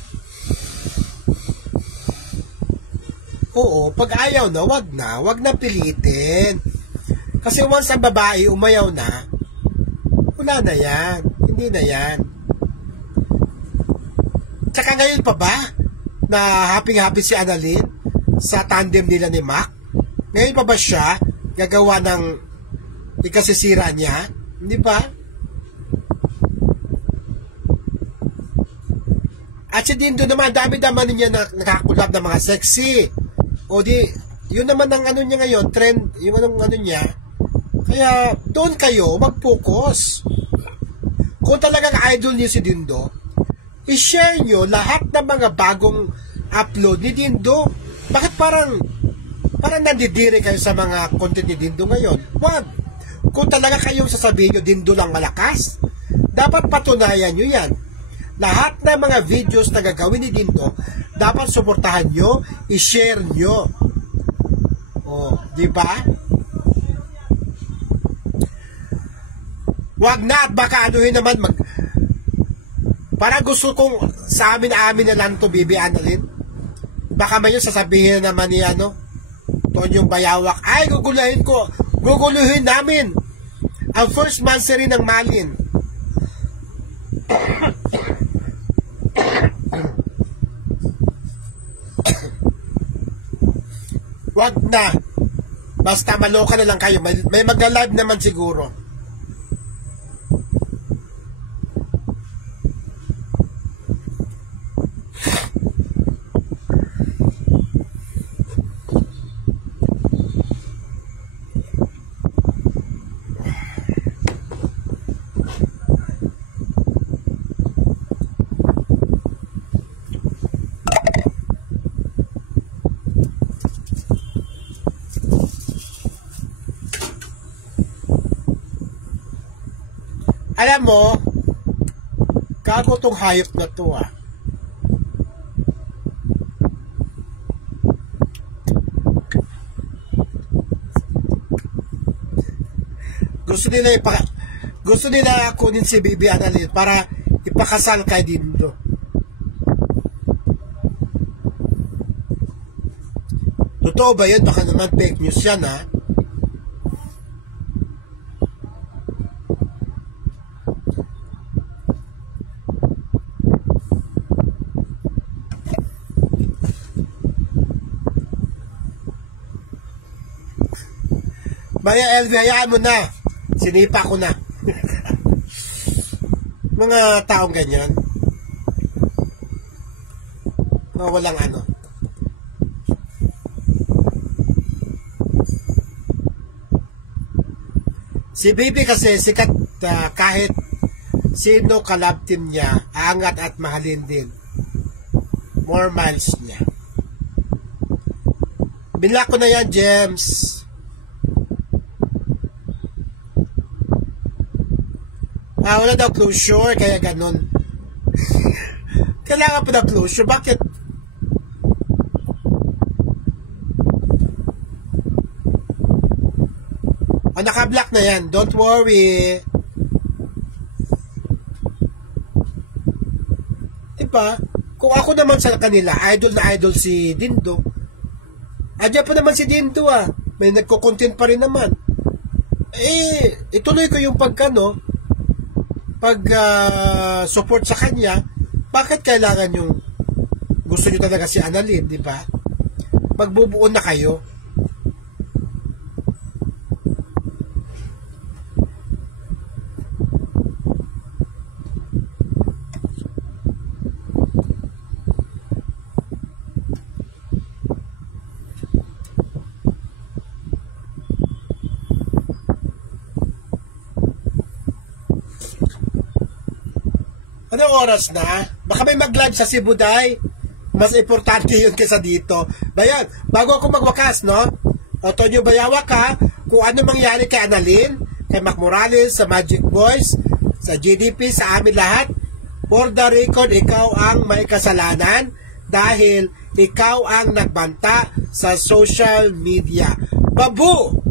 Oo, pag ayaw na, wag na pilitin. Kasi once ang babae umayaw na, wala na yan. Hindi na yan. Tsaka ngayon pa ba na happy si Annalyn sa tandem nila ni Mac? Ngayon pa ba siya gagawa ng ikasisira niya? Hindi ba? At si Dindo naman, dami-dami niya nakakulab ng mga sexy. O di, yun naman ang niya ngayon, trend, yung niya. Kaya, doon kayo mag-focus. kung talagang idol niyo si Dindo, i-share nyo lahat ng mga bagong upload ni Dindo. Bakit parang nandidiri kayo sa mga content ni Dindo ngayon? Wag. Kung talaga kayong sasabihin nyo Dindo lang malakas, dapat patunayan nyo yan. Lahat ng mga videos na gagawin ni Dindo, dapat suportahan nyo, i-share nyo. O, di ba? Wag na at baka anuhin naman para gusto kong sa amin na lang to Bibi Annalyn. Baka may sasabihin naman ni Tonyong Bayawak, ay guguluhin namin ang first monthsary ng Malin. Wag na. Basta maloka na lang kayo. May mag-live naman siguro. Alam mo, gago tong hayop na to Gusto nila kunin si Bibi Annalyn para ipakasal kay Dindo. Totoo ba yun? Baka naman fake news yan Maya LV, hayaan mo na. Sinipa ko na. Mga taong ganyan. Walang Si Bibi kasi sikat kahit sino kalab team niya, aangat at mahalin din. More miles niya. Binla ko na yan, James. Wala daw closure, kaya ganun. Kailangan pa daw closure. Bakit? Naka-block na yan. Don't worry. Diba? Kung ako naman sa kanila, idol na idol si Dindo. Adya pa naman si Dindo May nagko-content pa rin naman. Ituloy ko yung support sa kanya. Bakit kailangan yung gusto nyo talaga si Annalyn, di ba? Magbubuo na kayo. Anong oras na? Baka may mag-live sa Cebu, Day. Mas importante yun kaysa dito. Bayan, bago ako magwakas, no? Tonyo Bayawak kung ano mangyari kay Annalyn, kay Mac Morales, sa Magic Boys, sa GDP, sa amin lahat, for the record, ikaw ang may kasalanan dahil ikaw ang nagbanta sa social media. Babu!